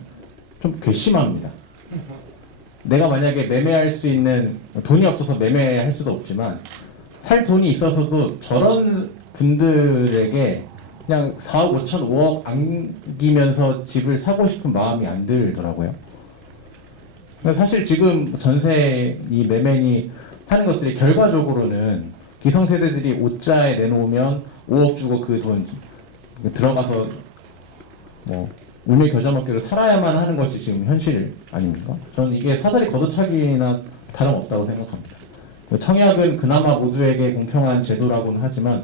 좀 괘씸합니다. 내가 만약에 매매할 수 있는, 돈이 없어서 매매할 수도 없지만 살 돈이 있어서도 저런 분들에게 그냥 4억 5천 5억 안기면서 집을 사고 싶은 마음이 안 들더라고요. 그러니까 사실 지금 전세 이 매매니 하는 것들이 결과적으로는 기성세대들이 5자에 내놓으면 5억 주고 그 돈 들어가서 뭐 울며 겨자 먹기로 살아야만 하는 것이 지금 현실 아닙니까? 저는 이게 사다리 걷어차기나 다름없다고 생각합니다. 청약은 그나마 모두에게 공평한 제도라고는 하지만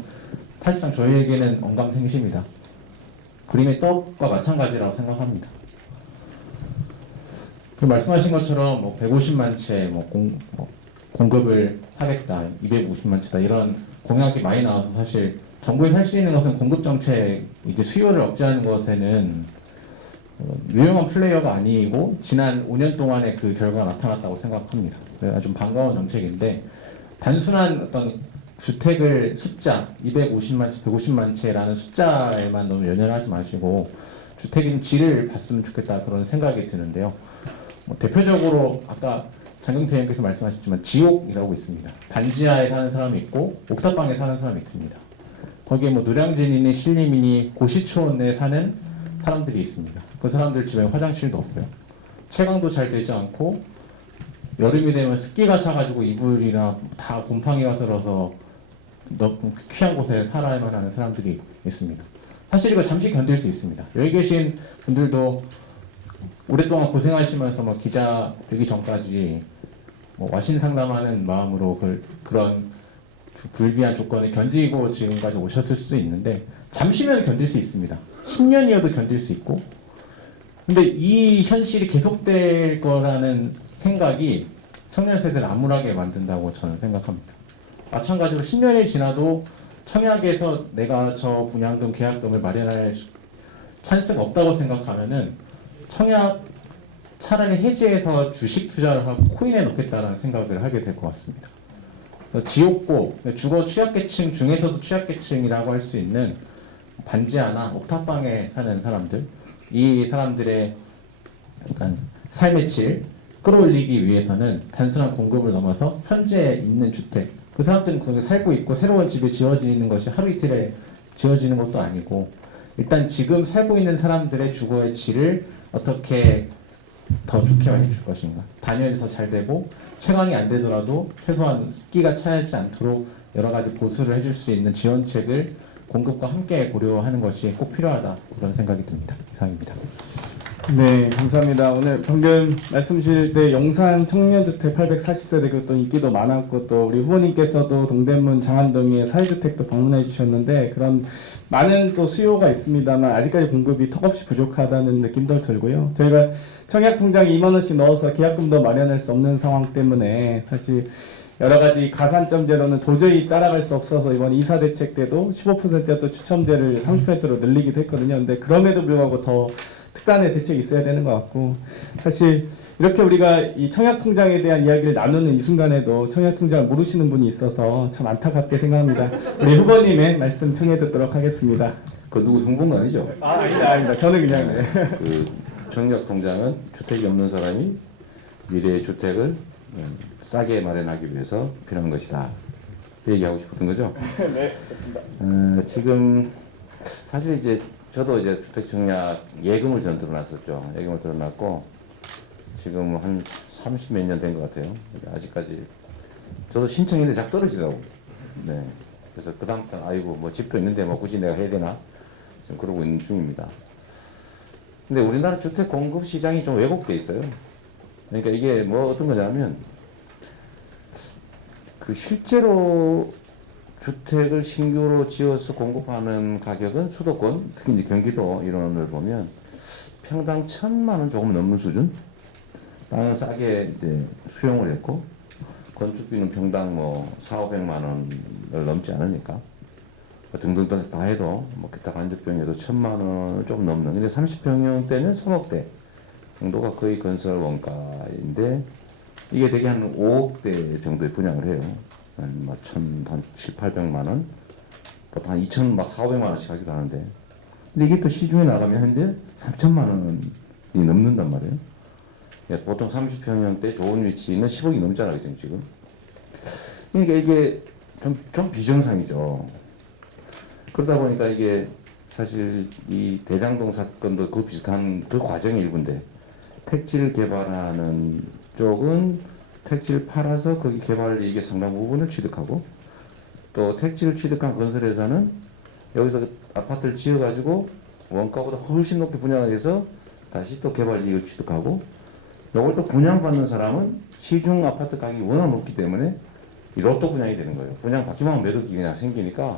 사실상 저희에게는 언감생심이다. 그림의 떡과 마찬가지라고 생각합니다. 그 말씀하신 것처럼 뭐 150만 채 공급을 하겠다, 250만 채다 이런 공약이 많이 나와서 사실 정부에 살 수 있는 것은 공급 정책, 이제 수요를 억제하는 것에는 유용한 플레이어가 아니고 지난 5년 동안의 그 결과가 나타났다고 생각합니다. 그래서 좀 반가운 정책인데 단순한 어떤 주택을 숫자 250만 채, 150만 채라는 숫자에만 너무 연연하지 마시고 주택의 질을 봤으면 좋겠다 그런 생각이 드는데요. 대표적으로 아까 장경태 의원께서 말씀하셨지만 지옥이라고 있습니다. 반지하에 사는 사람이 있고 옥탑방에 사는 사람이 있습니다. 거기에 뭐 노량진이니 신림이니 고시촌에 사는 사람들이 있습니다. 그 사람들 집에 화장실도 없고요. 채광도 잘 되지 않고 여름이 되면 습기가 차가지고 이불이나 다 곰팡이가 슬어서 너무 귀한 곳에 살아야만 하는 사람들이 있습니다. 사실 이거 잠시 견딜 수 있습니다. 여기 계신 분들도 오랫동안 고생하시면서 뭐 기자 되기 전까지 뭐 와신 상담하는 마음으로 그런 불비한 조건을 견디고 지금까지 오셨을 수도 있는데 잠시면 견딜 수 있습니다. 10년이어도 견딜 수 있고 근데 이 현실이 계속될 거라는 생각이 청년 세대를 암울하게 만든다고 저는 생각합니다. 마찬가지로 10년이 지나도 청약에서 내가 저 분양금 계약금을 마련할 찬스가 없다고 생각하면은 청약 차라리 해지해서 주식 투자를 하고 코인에 넣겠다라는 생각을 하게 될 것 같습니다. 지옥고, 주거 취약계층 중에서도 취약계층이라고 할 수 있는 반지하나 옥탑방에 사는 사람들, 이 사람들의 약간 삶의 질 끌어올리기 위해서는 단순한 공급을 넘어서 현재 있는 주택, 그 사람들은 거기 살고 있고 새로운 집이 지어지는 것이 하루 이틀에 지어지는 것도 아니고 일단 지금 살고 있는 사람들의 주거의 질을 어떻게 더 좋게 해줄 것인가, 단열이 더 잘 되고 채광이 안 되더라도 최소한 습기가 차지 않도록 여러 가지 보수를 해줄 수 있는 지원책을 공급과 함께 고려하는 것이 꼭 필요하다 그런 생각이 듭니다. 이상입니다. 네, 감사합니다. 오늘 방금 말씀 주실 때 용산 청년주택 840세대 그것도 인기도 많았고 또 우리 후보님께서도 동대문 장안동의 사회주택도 방문해 주셨는데 그런 많은 또 수요가 있습니다만 아직까지 공급이 턱없이 부족하다는 느낌도 들고요. 저희가 청약통장에 2만 원씩 넣어서 계약금도 마련할 수 없는 상황 때문에 사실 여러 가지 가산점제로는 도저히 따라갈 수 없어서 이번 이사 대책 때도 15%의 또 추첨제를 30%로 늘리기도 했거든요. 근데 그럼에도 불구하고 더 특단의 대책이 있어야 되는 것 같고 사실 이렇게 우리가 이 청약통장에 대한 이야기를 나누는 이 순간에도 청약통장을 모르시는 분이 있어서 참 안타깝게 생각합니다. 우리 후보님의 말씀 청해 듣도록 하겠습니다. 그 누구 흉본 아니죠? 아닙니다. 저는 그냥 네. 그 청약통장은 주택이 없는 사람이 미래의 주택을 싸게 마련하기 위해서 필요한 것이다. 그 얘기하고 싶었던 거죠? 네, 그렇습니다. 지금 사실 이제 저도 이제 주택 청약 예금을 전 들어놨었죠. 예금을 들어놨고 지금 한 30몇 년 된 것 같아요. 아직까지 저도 신청했는데 자꾸 떨어지더라고. 네. 그래서 그 다음부터 아이고 뭐 집도 있는데 뭐 굳이 내가 해야 되나 지금 그러고 있는 중입니다. 근데 우리나라 주택 공급 시장이 좀 왜곡돼 있어요. 그러니까 이게 뭐 어떤 거냐면 그 실제로 주택을 신규로 지어서 공급하는 가격은 수도권, 특히 이제 경기도 이런을 보면 평당 1,000만 원 조금 넘는 수준? 땅은 싸게 이제 수용을 했고 건축비는 평당 뭐 400~500만 원을 넘지 않으니까 등등등 다 해도 뭐 기타 간접비용에도 1,000만 원을 좀 넘는. 근데 30평형대는 3억대 정도가 거의 건설 원가인데 이게 되게 한 5억대 정도에 분양을 해요. 한 700~800만 원, 보통 한 2,400~500만 원씩 하기도 하는데, 근데 이게 또 시중에 나가면 현재 3천만 원이 넘는단 말이에요. 보통 30평형대 좋은 위치는 10억이 넘잖아요, 지금. 그러니까 이게 좀 비정상이죠. 그러다 보니까 이게 사실 이 대장동 사건도 그 비슷한 그 과정의 일부인데 택지를 개발하는 쪽은 택지를 팔아서 거기 개발 이익의 상당 부분을 취득하고 또 택지를 취득한 건설회사는 여기서 아파트를 지어가지고 원가보다 훨씬 높게 분양을 해서 다시 또 개발 이익을 취득하고 이걸 또 분양받는 사람은 시중 아파트 가격이 워낙 높기 때문에 이 로또 분양이 되는 거예요. 분양 받기만 하면 매덕이 그냥 생기니까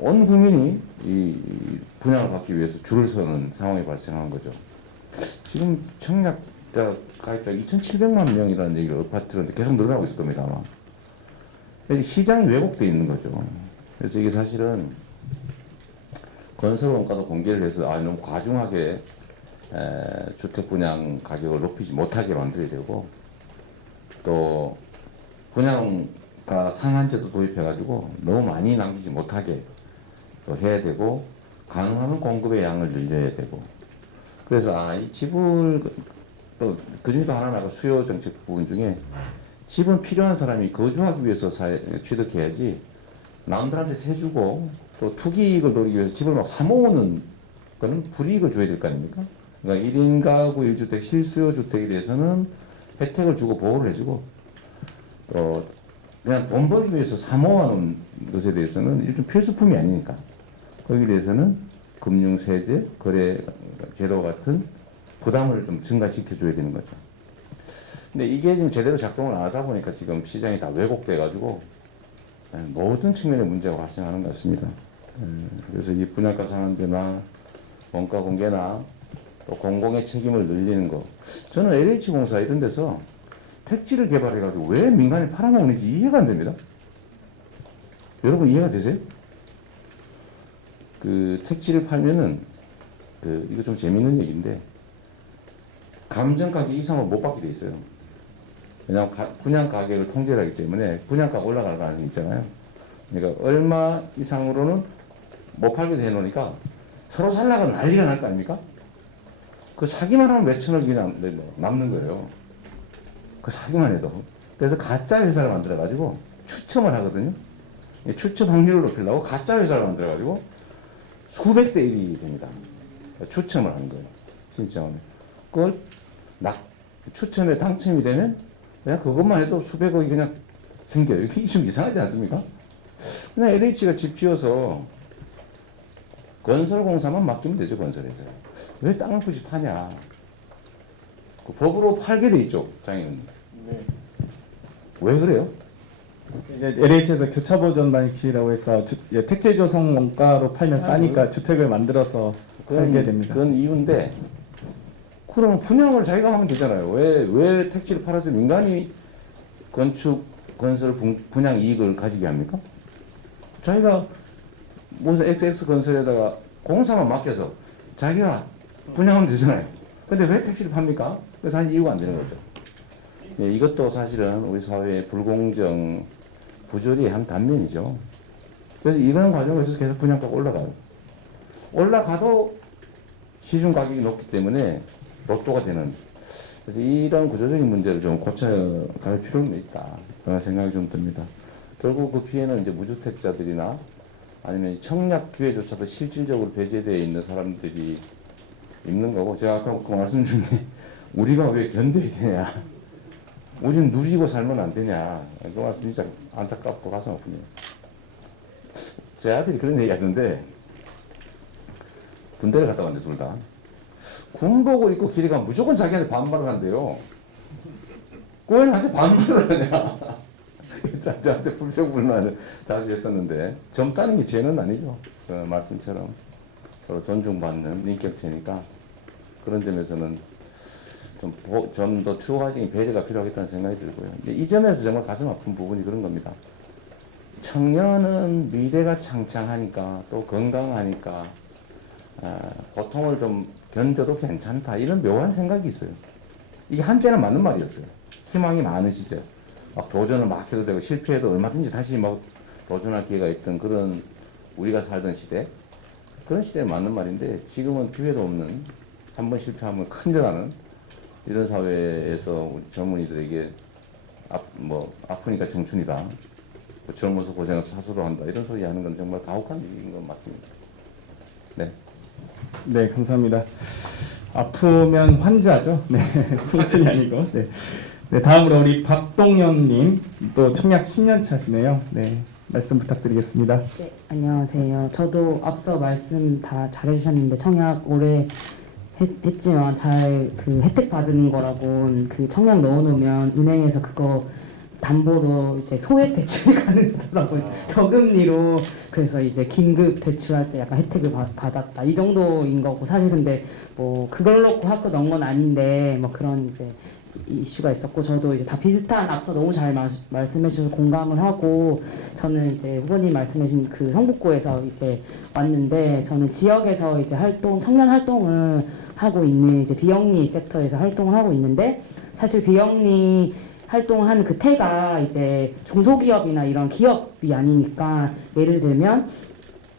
온 국민이 이 분양을 받기 위해서 줄을 서는 상황이 발생한 거죠. 지금 청약자 가입자 2,700만 명이라는 얘기를 얼핏 들었는데 계속 늘어나고 있을 겁니다, 아마. 시장이 왜곡되어 있는 거죠. 그래서 이게 사실은 건설 원가도 공개를 해서 너무 과중하게 주택 분양 가격을 높이지 못하게 만들어야 되고 또 분양가 상한제도 도입해가지고 너무 많이 남기지 못하게 또 해야 되고 가능하면 공급의 양을 늘려야 되고 그래서 이 집을 또 그중에도 하나가 수요 정책 부분 중에 집은 필요한 사람이 거주하기 위해서 취득해야지 남들한테 세주고 또 투기이익을 노리기 위해서 집을 막 사모으는 거는 불이익을 줘야 될 거 아닙니까? 그러니까 1인 가구 1주택 실수요 주택에 대해서는 혜택을 주고 보호를 해주고 또 그냥 돈 벌기 위해서 사모하는 것에 대해서는 일종 필수품이 아니니까 거기에 대해서는 금융 세제, 거래 제도 같은 부담을 좀 증가시켜 줘야 되는 거죠. 근데 이게 지금 제대로 작동을 안 하다 보니까 지금 시장이 다 왜곡돼 가지고 모든 측면의 문제가 발생하는 것 같습니다. 그래서 이 분양가 상한제나 원가 공개나 또 공공의 책임을 늘리는 거 저는 LH공사 이런 데서 택지를 개발해가지고 왜 민간에 팔아먹는지 이해가 안 됩니다. 여러분 이해가 되세요? 그 택지를 팔면은 이거 좀 재밌는 얘기인데 감정 가격 이상을 못 받게 돼 있어요. 왜냐하면 분양 가격을 통제를 하기 때문에 분양가가 올라갈 가능성이 있잖아요. 그러니까 얼마 이상으로는 못 팔게 해놓으니까 서로 살라고 난리가 날 거 아닙니까? 그 사기만 하면 몇천억이 남는 거예요. 그 사기만 해도. 그래서 가짜 회사를 만들어가지고 추첨을 하거든요. 추첨 확률을 높이려고 가짜 회사를 만들어가지고 수백 대 1이 됩니다. 추첨을 하는 거예요. 신청하면. 그걸 추첨에 당첨이 되면 그냥 그것만 해도 수백억이 그냥 생겨요. 이게 좀 이상하지 않습니까? 그냥 LH가 집 지어서 건설공사만 맡기면 되죠, 건설회사. 왜 땅을 굳이 파냐? 그 법으로 팔게 돼 있죠, 장애는. 네. 왜 그래요? 이제 LH에서 교차 보존 방식이라고 해서 택지 조성 원가로 팔면 싸니까 주택을 만들어서 팔게 됩니다. 그건 이유인데, 그러면 분양을 자기가 하면 되잖아요. 왜 택지를 팔아서 민간이 건설 분양 이익을 가지게 합니까? 자기가 무슨 XX 건설에다가 공사만 맡겨서 자기가 분양하면 되잖아요. 근데 왜 택지를 팝니까? 그래서 한 이유가 안 되는 거죠. 네, 이것도 사실은 우리 사회의 불공정, 부조리의 한 단면이죠. 그래서 이런 과정을 거쳐서 계속 분양가가 올라가요. 올라가도 시중 가격이 높기 때문에 로또가 되는. 그래서 이런 구조적인 문제를 좀 고쳐갈 필요는 있다. 그런 생각이 좀 듭니다. 결국 그 피해는 이제 무주택자들이나 아니면 청약 기회조차도 실질적으로 배제되어 있는 사람들이 입는 거고, 제가 아까 그 말씀 중에 우리가 왜 견뎌야 되냐, 우리는 누리고 살면 안 되냐, 그 말씀 진짜 안타깝고 가슴 아프네요. 제 아들이 그런 얘기 하던데, 군대를 갔다 왔는데 둘 다 군복을 입고 길에 가면 무조건 자기한테 반말을 한대요. 왜 나한테 반말을 하냐. 저한테 불평불만을 자주 했었는데, 젊다는 게 죄는 아니죠. 그 말씀처럼 서로 존중받는 인격체니까 그런 점에서는 좀 더 추가적인 배려가 필요하겠다는 생각이 들고요. 이 점에서 정말 가슴 아픈 부분이 그런 겁니다. 청년은 미래가 창창하니까 또 건강하니까 고통을 좀 견뎌도 괜찮다, 이런 묘한 생각이 있어요. 이게 한때는 맞는 말이었어요. 희망이 많은 시절, 막 도전을 막 해도 되고 실패해도 얼마든지 다시 막 도전할 기회가 있던 그런 우리가 살던 시대, 그런 시대에 맞는 말인데, 지금은 기회도 없는, 한번 실패하면 큰일 나는 이런 사회에서 우리 젊은이들에게 아프니까 청춘이다, 뭐 젊어서 고생해서 사수로 한다 이런 소리 하는 건 정말 가혹한 일인 건 맞습니다. 네. 네, 감사합니다. 아프면 환자죠. 네, 풍춘이 아니고. 네. 네, 다음으로 우리 박동현님, 또 청약 10년 차시네요. 네, 말씀 부탁드리겠습니다. 네, 안녕하세요. 저도 앞서 말씀 다 잘해주셨는데 청약 오래 했지만 잘 그 혜택 받은 거라고 그 청약 넣어놓으면 은행에서 그거 담보로 이제 소액 대출이 가능하더라고요. 저금리로. 그래서 이제 긴급 대출할 때 약간 혜택을 받았다 이 정도인 거고, 사실 근데 뭐 그걸 놓고 학교 넣은 건 아닌데 뭐 그런 이제 이슈가 있었고, 저도 이제 다 비슷한 앞서 너무 잘 말씀해 주셔서 공감을 하고, 저는 이제 후보님 말씀해 주신 그 성북구에서 이제 왔는데, 저는 지역에서 이제 청년 활동을 하고 있는 이제 비영리 섹터에서 활동을 하고 있는데, 사실 비영리 활동하는 그 태가 이제 중소기업이나 이런 기업이 아니니까, 예를 들면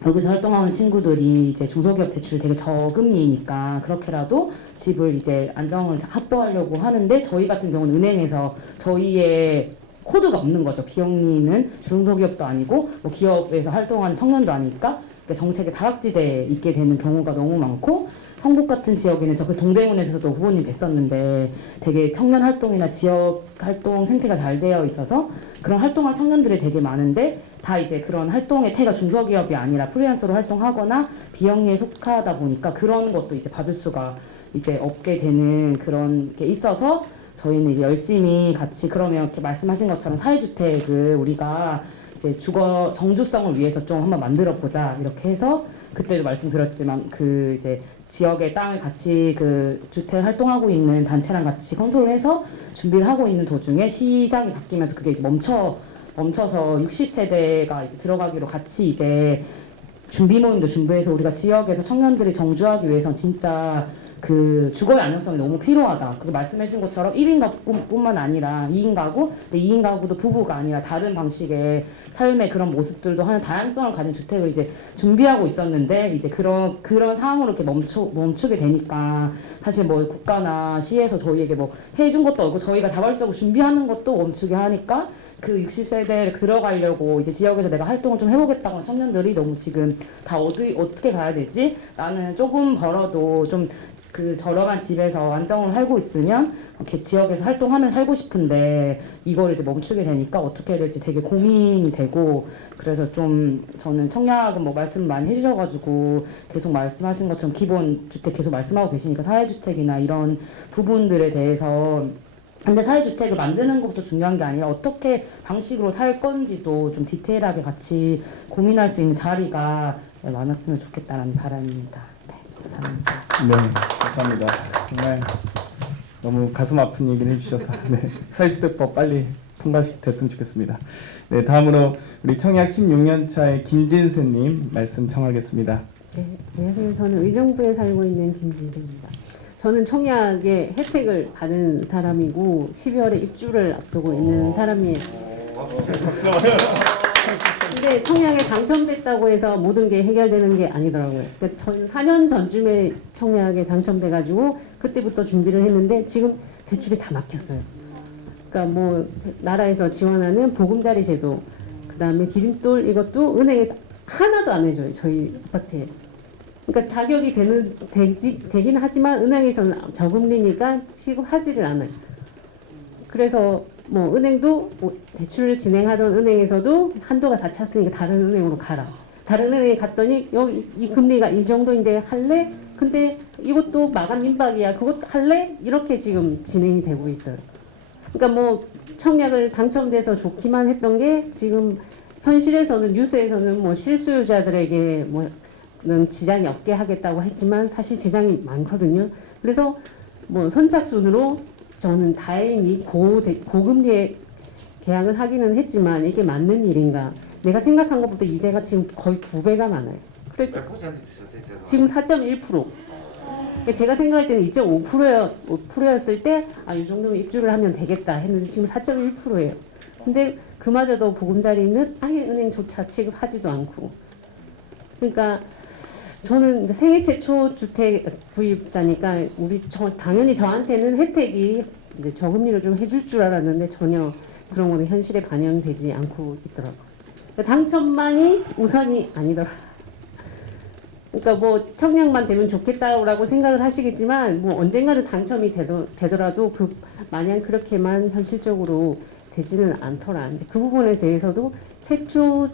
여기서 활동하는 친구들이 이제 중소기업 대출 되게 저금리니까 그렇게라도 집을 이제 안정을 확보하려고 하는데, 저희 같은 경우는 은행에서 저희의 코드가 없는 거죠. 비영리는 중소기업도 아니고 뭐 기업에서 활동하는 청년도 아니니까 정책의 사각지대에 있게 되는 경우가 너무 많고, 성북 같은 지역에는 저 그 동대문에서도 후보님 뵀었는데 되게 청년 활동이나 지역 활동 생태가 잘 되어 있어서 그런 활동할 청년들이 되게 많은데, 다 이제 그런 활동의 태가 중소기업이 아니라 프리랜서로 활동하거나 비영리에 속하다 보니까 그런 것도 이제 받을 수가 이제 없게 되는 그런 게 있어서, 저희는 이제 열심히 같이 그러면 이렇게 말씀하신 것처럼 사회주택을 우리가 이제 주거 정주성을 위해서 좀 한번 만들어 보자 이렇게 해서, 그때도 말씀드렸지만 그 이제 지역의 땅을 같이 그 주택 활동하고 있는 단체랑 같이 컨트롤해서 준비를 하고 있는 도중에 시장이 바뀌면서 그게 이제 멈춰서 60세대가 이제 들어가기로 같이 이제 준비 모임도 준비해서, 우리가 지역에서 청년들이 정주하기 위해선 진짜 그 주거의 안정성이 너무 필요하다. 그 말씀하신 것처럼 1인 가구뿐만 아니라 2인 가구, 근데 2인 가구도 부부가 아니라 다른 방식의 삶의 그런 모습들도 하는 다양성을 가진 주택을 이제 준비하고 있었는데, 이제 그런 상황으로 이렇게 멈추게 되니까 사실 뭐 국가나 시에서 저희에게 뭐 해준 것도 없고 저희가 자발적으로 준비하는 것도 멈추게 하니까, 그 60세대를 들어가려고 이제 지역에서 내가 활동을 좀 해보겠다고 하는 청년들이 너무 지금 다 어떻게 가야 되지? 나는 조금 벌어도 좀 그 저렴한 집에서 안정을 살고 있으면 이렇게 지역에서 활동하면 살고 싶은데 이걸 이제 멈추게 되니까 어떻게 해야 될지 되게 고민이 되고, 그래서 좀 저는 청약은 뭐 말씀 많이 해주셔가지고 계속 말씀하신 것처럼 기본 주택 계속 말씀하고 계시니까 사회주택이나 이런 부분들에 대해서, 근데 사회주택을 만드는 것도 중요한 게 아니라 어떻게 방식으로 살 건지도 좀 디테일하게 같이 고민할 수 있는 자리가 많았으면 좋겠다는 바람입니다. 네, 감사합니다. 네, 감사합니다. 정말 너무 가슴 아픈 얘기를 해주셔서 네, 사회주택법 빨리 통과됐으면 좋겠습니다. 네, 다음으로 우리 청약 16년 차의 김진세님 말씀 청하겠습니다. 네, 안녕하세요. 저는 의정부에 살고 있는 김진세입니다. 저는 청약의 혜택을 받은 사람이고 12월에 입주를 앞두고 있는 사람이에요. 근데 청약에 당첨됐다고 해서 모든 게 해결되는 게 아니더라고요. 그러니까 저는 4년 전쯤에 청약에 당첨돼가지고 그때부터 준비를 했는데 지금 대출이 다 막혔어요. 그러니까 뭐 나라에서 지원하는 보금자리 제도, 그 다음에 기름돌 이것도 은행에 하나도 안 해줘요. 저희 아파트에. 그러니까 자격이 되긴 하지만 은행에서는 저금리니까 취급하지를 않아요. 그래서 뭐 은행도 뭐 대출을 진행하던 은행에서도 한도가 다 찼으니까 다른 은행으로 가라. 다른 은행에 갔더니 여기 이 금리가 이 정도인데 할래? 근데 이것도 마감 민박이야. 그것도 할래? 이렇게 지금 진행이 되고 있어요. 그러니까 뭐 청약을 당첨돼서 좋기만 했던 게 지금 현실에서는 뉴스에서는 뭐 실수요자들에게 뭐는 지장이 없게 하겠다고 했지만 사실 지장이 많거든요. 그래서 뭐 선착순으로 저는 다행히 고금리에 계약을 하기는 했지만 이게 맞는 일인가? 내가 생각한 것보다 이자가 지금 거의 2배가 많아요. 그래 지금 4.1%. 제가 생각할 때는 2.5%였을 때 이 정도면 입주를 하면 되겠다 했는데 지금 4.1%예요. 근데 그마저도 보금자리는 아예 은행조차 취급하지도 않고. 그러니까 저는 이제 생애 최초 주택 구입자니까 당연히 저한테는 혜택이 이제 저금리를 좀 해줄 줄 알았는데 전혀 그런 거는 현실에 반영되지 않고 있더라고요. 당첨만이 우선이 아니더라. 그러니까 뭐 청약만 되면 좋겠다라고 생각을 하시겠지만 뭐 언젠가는 당첨이 되더라도 그 마냥 그렇게만 현실적으로 되지는 않더라. 이제 그 부분에 대해서도 최초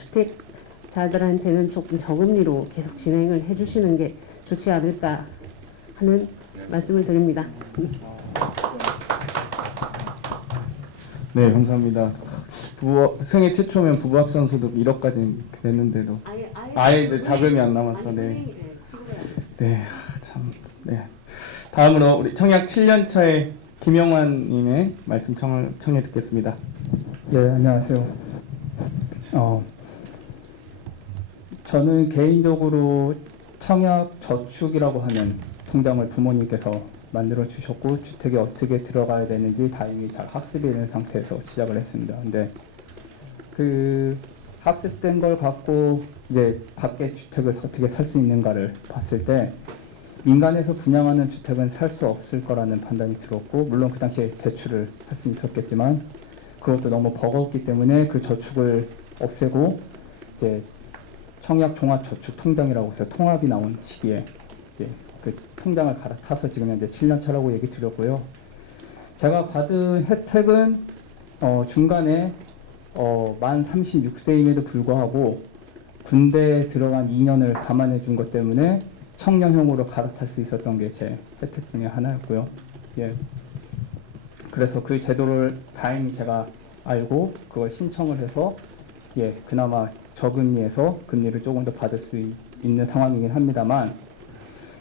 주택자들한테는 조금 저금리로 계속 진행을 해주시는 게 좋지 않을까 하는 말씀을 드립니다. 네, 감사합니다. 생애 최초면 부부 합산 소득 1억까지 됐는데도 아예 이제 자금이 안 남았어. 네. 네, 참. 네. 다음으로 우리 청약 7년 차의 김영환님의 말씀 청해 듣겠습니다. 예, 안녕하세요. 저는 개인적으로 청약 저축이라고 하는 통장을 부모님께서 만들어 주셨고 주택에 어떻게 들어가야 되는지 다 이미 잘 학습이 된 상태에서 시작을 했습니다. 근데 그 학습된 걸 갖고 이제 밖에 주택을 어떻게 살 수 있는가를 봤을 때 민간에서 분양하는 주택은 살 수 없을 거라는 판단이 들었고, 물론 그 당시에 대출을 할 수 있었겠지만 그것도 너무 버거웠기 때문에 그 저축을 없애고 이제 청약 종합저축 통장이라고 해서 통합이 나온 시기에 이제 그 통장을 갈아타서 지금 현재 7년 차라고 얘기 드렸고요. 제가 받은 혜택은 중간에 만 36세임에도 불구하고 군대에 들어간 2년을 감안해 준 것 때문에 청년형으로 갈아탈 수 있었던 게 제 혜택 중에 하나였고요. 예. 그래서 그 제도를 다행히 제가 알고 그걸 신청을 해서 예, 그나마 저금리에서 금리를 조금 더 받을 수 있는 상황이긴 합니다만,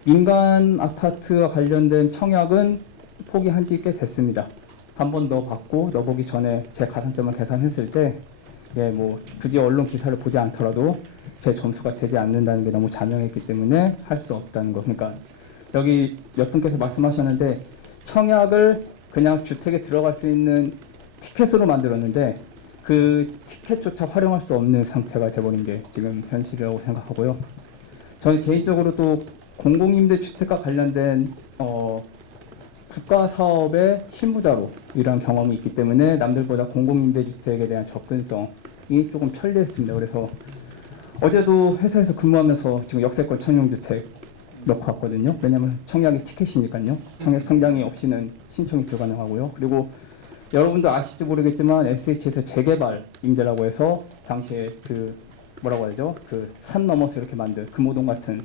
민간 아파트와 관련된 청약은 포기한 지 꽤 됐습니다. 한 번 더 받고 넣어보기 전에 제 가산점을 계산했을 때, 예, 뭐 굳이 언론 기사를 보지 않더라도 제 점수가 되지 않는다는 게 너무 자명했기 때문에 할 수 없다는 거. 그러니까 여기 몇 분께서 말씀하셨는데 청약을 그냥 주택에 들어갈 수 있는 티켓으로 만들었는데 그 티켓조차 활용할 수 없는 상태가 돼버린 게 지금 현실이라고 생각하고요. 저는 개인적으로 또 공공임대주택과 관련된 국가 사업의 실무자로 일한 경험이 있기 때문에 남들보다 공공임대주택에 대한 접근성이 조금 편리했습니다. 그래서 어제도 회사에서 근무하면서 지금 역세권 청약주택 넣고 왔거든요. 왜냐하면 청약이 티켓이니까요. 청약 통장이 없이는 신청이 불가능하고요. 그리고 여러분도 아실지 모르겠지만 SH에서 재개발 임대라고 해서 당시에 그 뭐라고 하죠? 그 산 넘어서 이렇게 만든 금호동 같은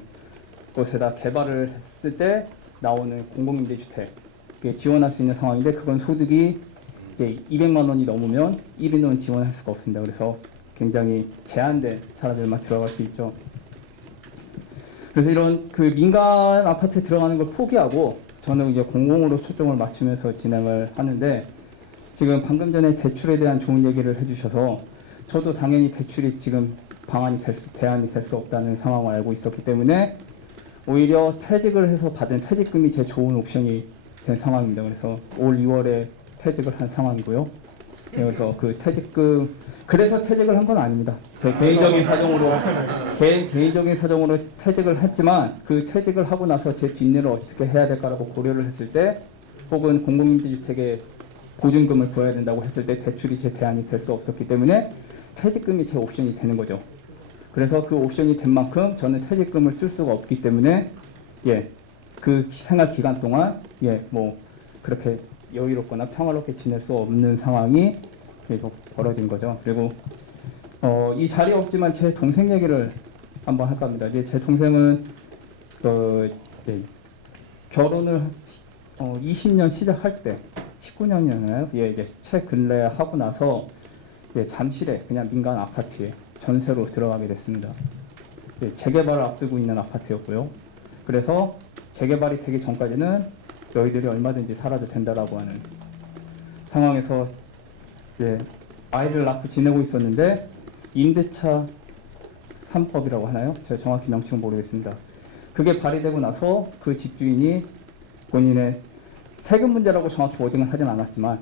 곳에다 개발을 했을 때 나오는 공공임대주택에 지원할 수 있는 상황인데, 그건 소득이 이제 200만 원이 넘으면 1인은 지원할 수가 없습니다. 그래서 굉장히 제한된 사람들만 들어갈 수 있죠. 그래서 이런 그 민간 아파트에 들어가는 걸 포기하고 저는 이제 공공으로 초점을 맞추면서 진행을 하는데, 지금 방금 전에 대출에 대한 좋은 얘기를 해주셔서 저도 당연히 대출이 지금 대안이 될 수 없다는 상황을 알고 있었기 때문에 오히려 퇴직을 해서 받은 퇴직금이 제 좋은 옵션이 된 상황입니다. 그래서 올 2월에 퇴직을 한 상황이고요. 그래서 그 퇴직금, 그래서 퇴직을 한 건 아닙니다. 제 개인적인 사정으로 퇴직을 했지만 그 퇴직을 하고 나서 제 뒷일을 어떻게 해야 될까라고 고려를 했을 때, 혹은 공공임대주택에 보증금을 부어야 된다고 했을 때 대출이 제 대안이 될 수 없었기 때문에 퇴직금이 제 옵션이 되는 거죠. 그래서 그 옵션이 된 만큼 저는 퇴직금을 쓸 수가 없기 때문에 예, 그 생활 기간 동안 예, 뭐 그렇게 여유롭거나 평화롭게 지낼 수 없는 상황이 계속 벌어진 거죠. 그리고 이 자리에 없지만 제 동생 얘기를 한번 할까 합니다. 이제 제 동생은 예, 결혼을 20년 시작할 때 19년이었나요? 예, 이제 최근래 하고 나서 예, 잠실에 그냥 민간 아파트에 전세로 들어가게 됐습니다. 예, 재개발을 앞두고 있는 아파트였고요. 그래서 재개발이 되기 전까지는 너희들이 얼마든지 살아도 된다라고 하는 상황에서 예, 아이를 낳고 지내고 있었는데, 임대차 3법이라고 하나요? 제가 정확히 명칭은 모르겠습니다. 그게 발의되고 나서 그 집주인이 본인의 세금 문제라고 정확히 워딩은 하진 않았지만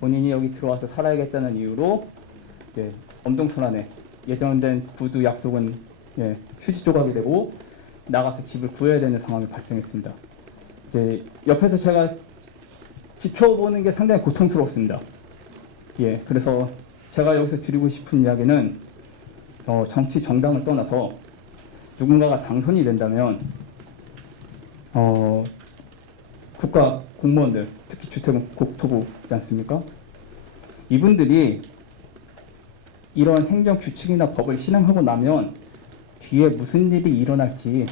본인이 여기 들어와서 살아야겠다는 이유로 예, 엄동설안에 예정된 구두 약속은 예, 휴지 조각이 되고 나가서 집을 구해야 되는 상황이 발생했습니다. 이제 옆에서 제가 지켜보는 게 상당히 고통스러웠습니다. 예, 그래서 제가 여기서 드리고 싶은 이야기는 정치 정당을 떠나서 누군가가 당선이 된다면 국가 공무원들, 특히 주택국토부지 않습니까? 이분들이 이런 행정 규칙이나 법을 실행하고 나면 뒤에 무슨 일이 일어날지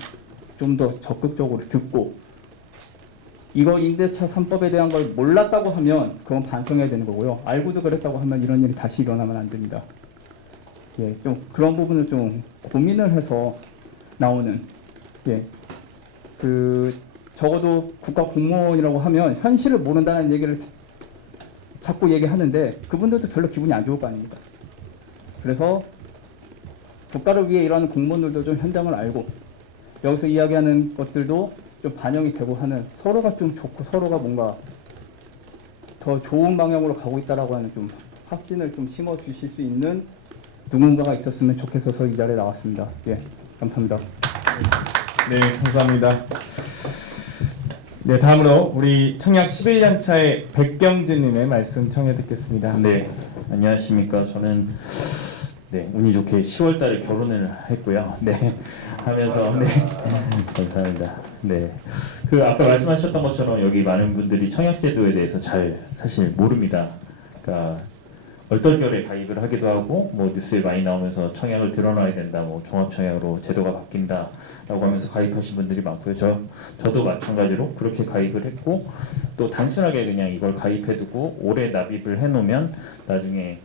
좀 더 적극적으로 듣고, 이거 임대차 3법에 대한 걸 몰랐다고 하면 그건 반성해야 되는 거고요. 알고도 그랬다고 하면 이런 일이 다시 일어나면 안 됩니다. 예, 좀 그런 부분을 좀 고민을 해서 나오는, 예, 적어도 국가 공무원이라고 하면 현실을 모른다는 얘기를 자꾸 얘기하는데 그분들도 별로 기분이 안 좋을 거 아닙니까? 그래서 국가를 위해 일하는 공무원들도 좀 현장을 알고 여기서 이야기하는 것들도 좀 반영이 되고 하는, 서로가 좀 좋고 서로가 뭔가 더 좋은 방향으로 가고 있다라고 하는 좀 확신을 좀 심어 주실 수 있는 누군가가 있었으면 좋겠어서 이 자리에 나왔습니다. 예, 감사합니다. 네, 감사합니다. 네, 다음으로 우리 청약 11년 차의 백경진님의 말씀 청해 듣겠습니다. 네, 안녕하십니까. 저는 운이 좋게 10월달에 결혼을 했고요. 하면서 감사합니다. 아까 말씀하셨던 것처럼 여기 많은 분들이 청약제도에 대해서 잘 사실 모릅니다. 그러니까 얼떨결에 가입을 하기도 하고 뉴스에 많이 나오면서 청약을 들어놔야 된다, 종합청약으로 제도가 바뀐다라고 하면서 가입하신 분들이 많고요. 저도 마찬가지로 그렇게 가입을 했고, 또 단순하게 그냥 이걸 가입해두고 오래 납입을 해놓으면 나중에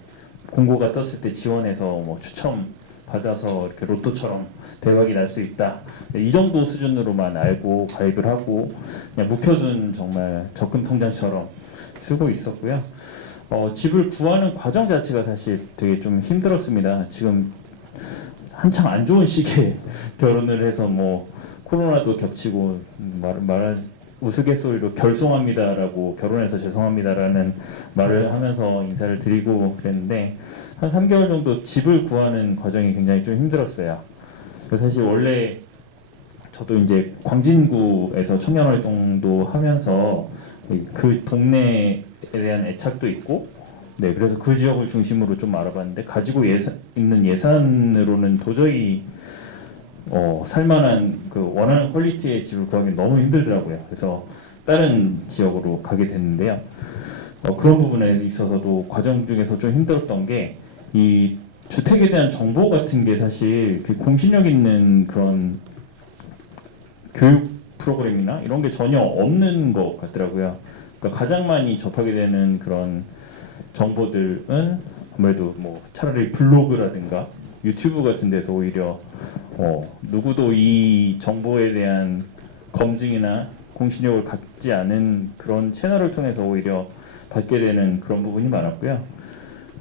공고가 떴을 때 지원해서 추첨 받아서 이렇게 로또처럼 대박이 날 수 있다, 이 정도 수준으로만 알고 가입을 하고 그냥 묵혀둔 정말 적금 통장처럼 쓰고 있었고요. 집을 구하는 과정 자체가 사실 되게 좀 힘들었습니다. 지금 한창 안 좋은 시기에 결혼을 해서 코로나도 겹치고 우스갯소리로 결송합니다라고, 결혼해서 죄송합니다라는 말을 하면서 인사를 드리고 그랬는데, 한 3개월 정도 집을 구하는 과정이 굉장히 좀 힘들었어요. 사실 원래 저도 이제 광진구에서 청년활동도 하면서 그 동네에 대한 애착도 있고, 그래서 그 지역을 중심으로 좀 알아봤는데, 가지고 있는 예산으로는 도저히 살만한 원하는 퀄리티의 집을 구하기 너무 힘들더라고요. 그래서 다른 지역으로 가게 됐는데요. 그런 부분에 있어서도 과정 중에서 좀 힘들었던 게, 이 주택에 대한 정보 같은 게 사실 공신력 있는 그런 교육 프로그램이나 이런 게 전혀 없는 것 같더라고요. 그러니까 가장 많이 접하게 되는 그런 정보들은 아무래도 차라리 블로그라든가 유튜브 같은 데서 오히려 누구도 이 정보에 대한 검증이나 공신력을 갖지 않은 그런 채널을 통해서 오히려 받게 되는 그런 부분이 많았고요.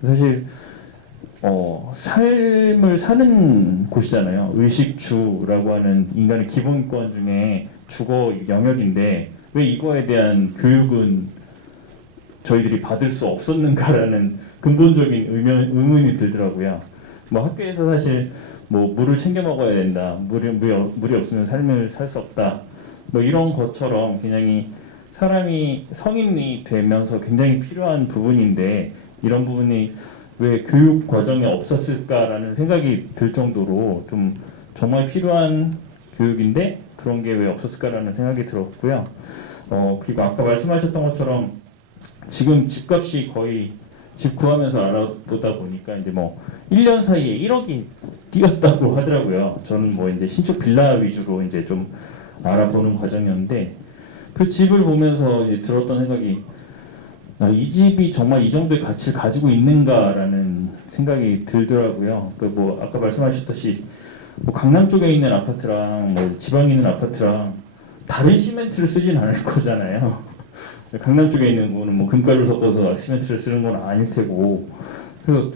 사실 삶을 사는 곳이잖아요. 의식주라고 하는 인간의 기본권 중에 주거 영역인데 왜 이거에 대한 교육은 저희들이 받을 수 없었는가라는 근본적인 의문이 들더라고요. 학교에서 사실 물을 챙겨 먹어야 된다, 물이 없으면 삶을 살 수 없다, 이런 것처럼 굉장히 사람이 성인이 되면서 굉장히 필요한 부분인데, 이런 부분이 왜 교육 과정에 없었을까라는 생각이 들 정도로 좀 정말 필요한 교육인데 그런 게 왜 없었을까라는 생각이 들었고요. 그리고 아까 말씀하셨던 것처럼 지금 집값이 거의 집 구하면서 알아보다 보니까 이제 1년 사이에 1억이 뛰었다고 하더라고요. 저는 이제 신축 빌라 위주로 이제 좀 알아보는 과정이었는데, 그 집을 보면서 이제 들었던 생각이, 이 집이 정말 이 정도의 가치를 가지고 있는가라는 생각이 들더라고요. 아까 말씀하셨듯이 강남 쪽에 있는 아파트랑 지방에 있는 아파트랑 다른 시멘트를 쓰진 않을 거잖아요. 강남 쪽에 있는 거는 금가루를 섞어서 시멘트를 쓰는 건 아닐 테고, 그래서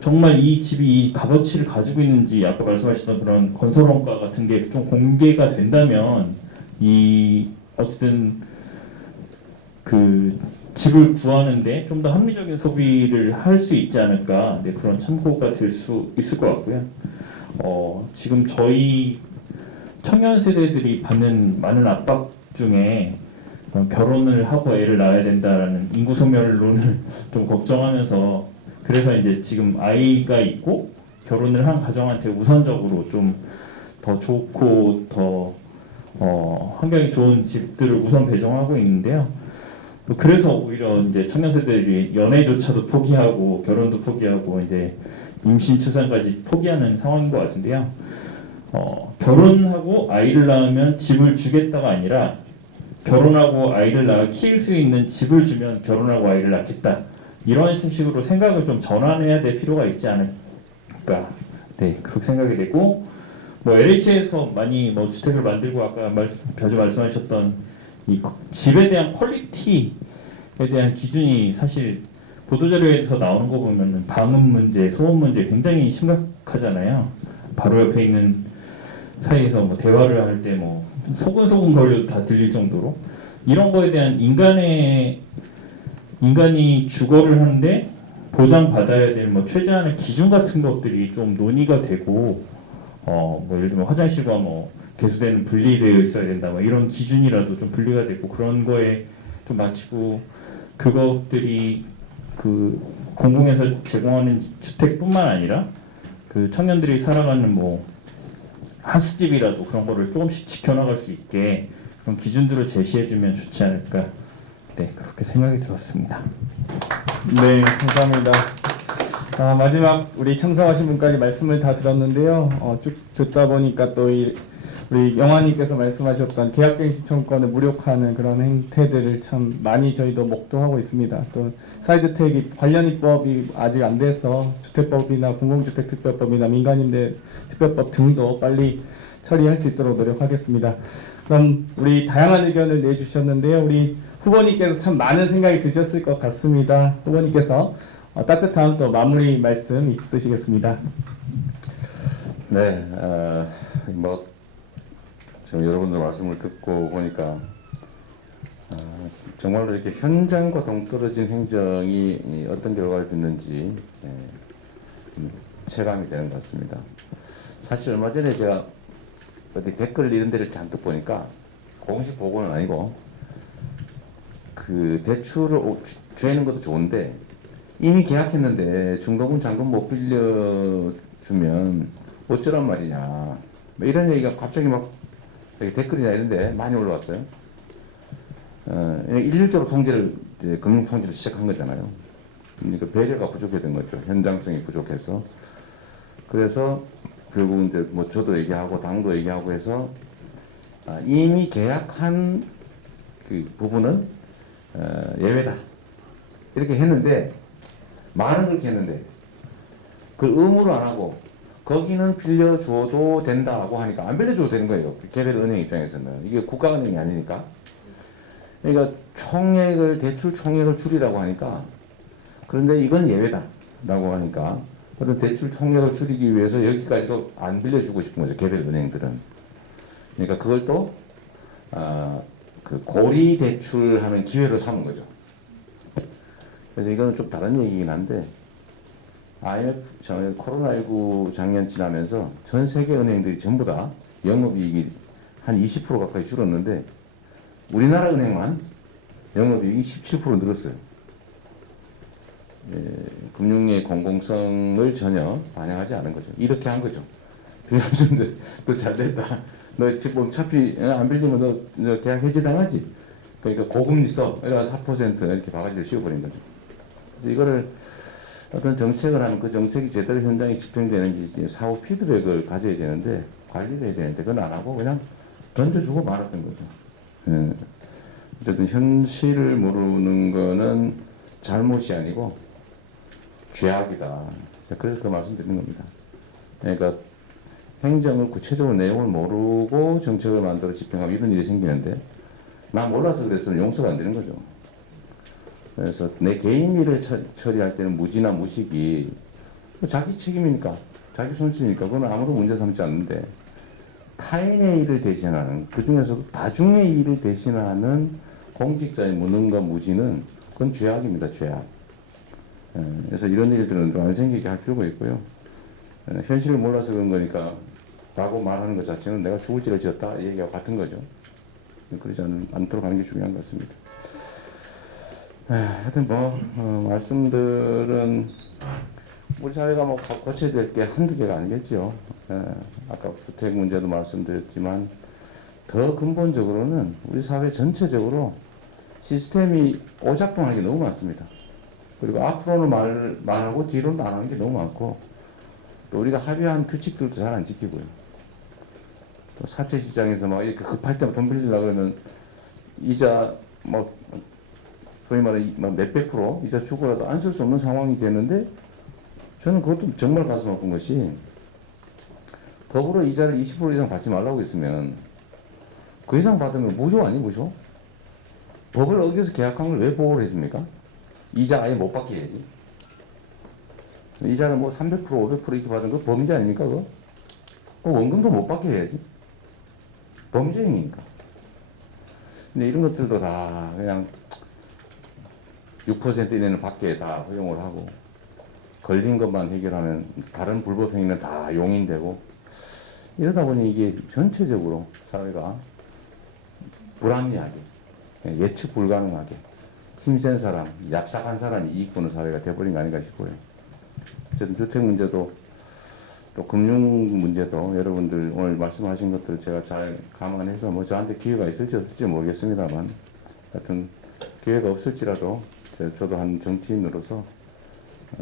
정말 이 집이 이 값어치를 가지고 있는지, 아까 말씀하셨던 그런 건설 원가 같은 게 좀 공개가 된다면 어쨌든 집을 구하는데 좀 더 합리적인 소비를 할 수 있지 않을까, 그런 참고가 될 수 있을 것 같고요. 지금 저희 청년 세대들이 받는 많은 압박 중에 결혼을 하고 애를 낳아야 된다라는 인구 소멸론을 좀 걱정하면서 그래서 이제 지금 아이가 있고 결혼을 한 가정한테 우선적으로 좀 더 좋고 더 환경이 좋은 집들을 우선 배정하고 있는데요. 그래서 오히려 이제 청년 세대들이 연애조차도 포기하고 결혼도 포기하고 이제 임신 출산까지 포기하는 상황인 것 같은데요. 결혼하고 아이를 낳으면 집을 주겠다가 아니라 결혼하고 아이를 낳아 키울 수 있는 집을 주면 결혼하고 아이를 낳겠다. 이런 식으로 생각을 좀 전환해야 될 필요가 있지 않을까. 네, 그렇게 생각이 되고 뭐 LH에서 많이 뭐 주택을 만들고 아까 자주 말씀하셨던 이 집에 대한 퀄리티에 대한 기준이 사실 보도자료에서 나오는 거 보면은 방음 문제, 소음 문제 굉장히 심각하잖아요. 바로 옆에 있는 사이에서 뭐 대화를 할 때 뭐 소근소근 거려도 다 들릴 정도로 이런 거에 대한 인간이 주거를 하는데 보장받아야 될 뭐 최저한의 기준 같은 것들이 좀 논의가 되고 뭐 예를 들면 화장실과 뭐 개수대는 분리되어 있어야 된다 뭐 이런 기준이라도 좀 분리가 되고 그런 거에 좀 맞추고 그것들이 그 공공에서 제공하는 주택뿐만 아니라 그 청년들이 살아가는 뭐 하숙집이라도 그런 거를 조금씩 지켜나갈 수 있게 그런 기준들을 제시해주면 좋지 않을까. 네, 그렇게 생각이 들었습니다. 네, 감사합니다. 마지막 우리 참석하신 분까지 말씀을 다 들었는데요. 쭉 듣다 보니까 또 우리 영화님께서 말씀하셨던 계약갱 신청권을 무력화하는 그런 행태들을 참 많이 저희도 목도하고 있습니다. 또 사회주택 관련 입법이 아직 안 돼서 주택법이나 공공주택특별법이나 민간임대 특별법 등도 빨리 처리할 수 있도록 노력하겠습니다. 그럼 우리 다양한 의견을 내주셨는데요. 우리 후보님께서 참 많은 생각이 드셨을 것 같습니다. 후보님께서 따뜻한 또 마무리 말씀 있으시겠습니다. 네, 뭐 지금 여러분들 말씀을 듣고 보니까 정말로 이렇게 현장과 동떨어진 행정이 어떤 결과를 빚는지 체감이 되는 것 같습니다. 사실 얼마 전에 제가 어디 댓글 이런 데를 잔뜩 보니까 공식 보고는 아니고 그 대출을 주는 것도 좋은데 이미 계약했는데 중도금 잔금 못 빌려주면 어쩌란 말이냐 뭐 이런 얘기가 갑자기 막 댓글이나 이런데 많이 올라왔어요. 일률적으로 금융 통제를 시작한 거잖아요. 그러니까 배려가 부족했던 거죠. 현장성이 부족해서. 그래서 결국 이제 뭐 저도 얘기하고 당도 얘기하고 해서 이미 계약한 그 부분은 예외다 이렇게 했는데 말은 그렇게 했는데 그걸 의무로 안 하고 거기는 빌려줘도 된다고 하니까 안 빌려줘도 되는 거예요. 개별 은행 입장에서는 이게 국가은행이 아니니까. 그러니까 대출 총액을 줄이라고 하니까 그런데 이건 예외다라고 하니까 어떤 대출 총액을 줄이기 위해서 여기까지도 안 빌려주고 싶은 거죠. 개별 은행들은. 그러니까 그걸 또 그 고리 대출하는 기회로 삼은 거죠. 그래서 이거는 좀 다른 얘기긴 한데 IMF 코로나19 작년 지나면서 전 세계 은행들이 전부 다 영업이익이 한 20% 가까이 줄었는데 우리나라 은행만 영업이익이 17% 늘었어요. 금융의 공공성을 전혀 반영하지 않은 거죠. 이렇게 한 거죠. 빌려주는데 너 잘 됐다. 너 지금 어차피 안 빌리면 너 계약 해지당하지. 그러니까 고금리 써. 이래서 4% 이렇게 바가지를 씌워버린 거죠. 그래서 이거를 어떤 정책을 하면 그 정책이 제대로 현장에 집행되는지 사후 피드백을 가져야 되는데 관리를 해야 되는데 그건 안 하고 그냥 던져주고 말았던 거죠. 어쨌든 현실을 모르는 거는 잘못이 아니고 죄악이다. 그래서 그 말씀 드리는 겁니다. 그러니까 행정을 구체적으로 내용을 모르고 정책을 만들어 집행하고 이런 일이 생기는데 나 몰라서 그랬으면 용서가 안 되는 거죠. 그래서 내 개인 일을 처리할 때는 무지나 무식이 자기 책임이니까 자기 손실이니까 그건 아무도 문제 삼지 않는데 타인의 일을 대신하는 그중에서도 다중의 일을 대신하는 공직자의 무능과 무지는 그건 죄악입니다. 죄악. 그래서 이런 일들은 좀 안 생기게 할 필요가 있고요. 현실을 몰라서 그런 거니까 라고 말하는 것 자체는 내가 죽을 죄를 지었다 이 얘기와 같은 거죠. 그러지 않도록 하는 게 중요한 것 같습니다. 하여튼 말씀들은 우리 사회가 고쳐야 될 게 한두 개가 아니겠죠. 아까 주택 문제도 말씀드렸지만 더 근본적으로는 우리 사회 전체적으로 시스템이 오작동하는 게 너무 많습니다. 그리고 앞으로는 말하고 뒤로는 안 하는 게 너무 많고 또 우리가 합의한 규칙들도 잘 안 지키고요. 또 사채 시장에서 막 이렇게 급할 때만 돈 빌리려고 그러면 이자 소위 말해 몇백 프로 이자 주고라도 안 쓸 수 없는 상황이 되는데 저는 그것도 정말 가슴 아픈 것이 법으로 이자를 20% 이상 받지 말라고 했으면 그 이상 받으면 무효 아니 무효? 법을 어겨서 계약한 걸 왜 보호를 해줍니까? 이자 아예 못 받게 해야지. 이자를 300% 500% 이렇게 받은 거 범죄 아닙니까 그거? 원금도 못 받게 해야지. 범죄 행위니까. 근데 이런 것들도 다 그냥 6% 이내는 받게 다 허용을 하고 걸린 것만 해결하면 다른 불법 행위는 다 용인되고 이러다 보니 이게 전체적으로 사회가 불합리하게 예측 불가능하게 힘센 사람, 얍삭한 사람이 이익 보는 사회가 돼버린 거 아닌가 싶고요. 어쨌든 주택 문제도 또 금융 문제도 여러분들 오늘 말씀하신 것들 제가 잘 감안해서 저한테 기회가 있을지 없을지 모르겠습니다만 하여튼 기회가 없을지라도 저도 한 정치인으로서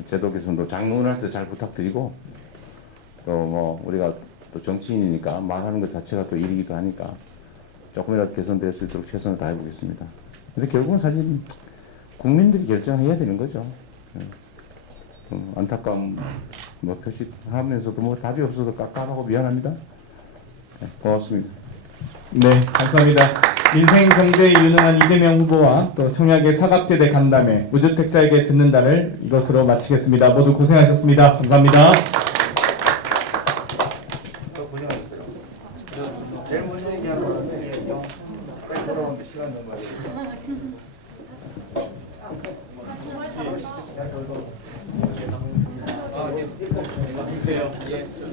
제도 개선도 장로님한테 잘 부탁드리고 또 우리가 또 정치인이니까 말하는 것 자체가 또 일이기도 하니까 조금이라도 개선될 수 있도록 최선을 다해보겠습니다. 근데 결국은 사실 국민들이 결정해야 되는 거죠. 안타까움 표시하면서도 답이 없어서 깝깝하고 미안합니다. 고맙습니다. 네, 감사합니다. 민생 경제에 유능한 이재명 후보와 또 청약의 사각지대 간담회 무주택자에게 듣는다를 이것으로 마치겠습니다. 모두 고생하셨습니다. 감사합니다. 제일 먼저 얘기하는 건데 돌아오는데 시간 너무 많이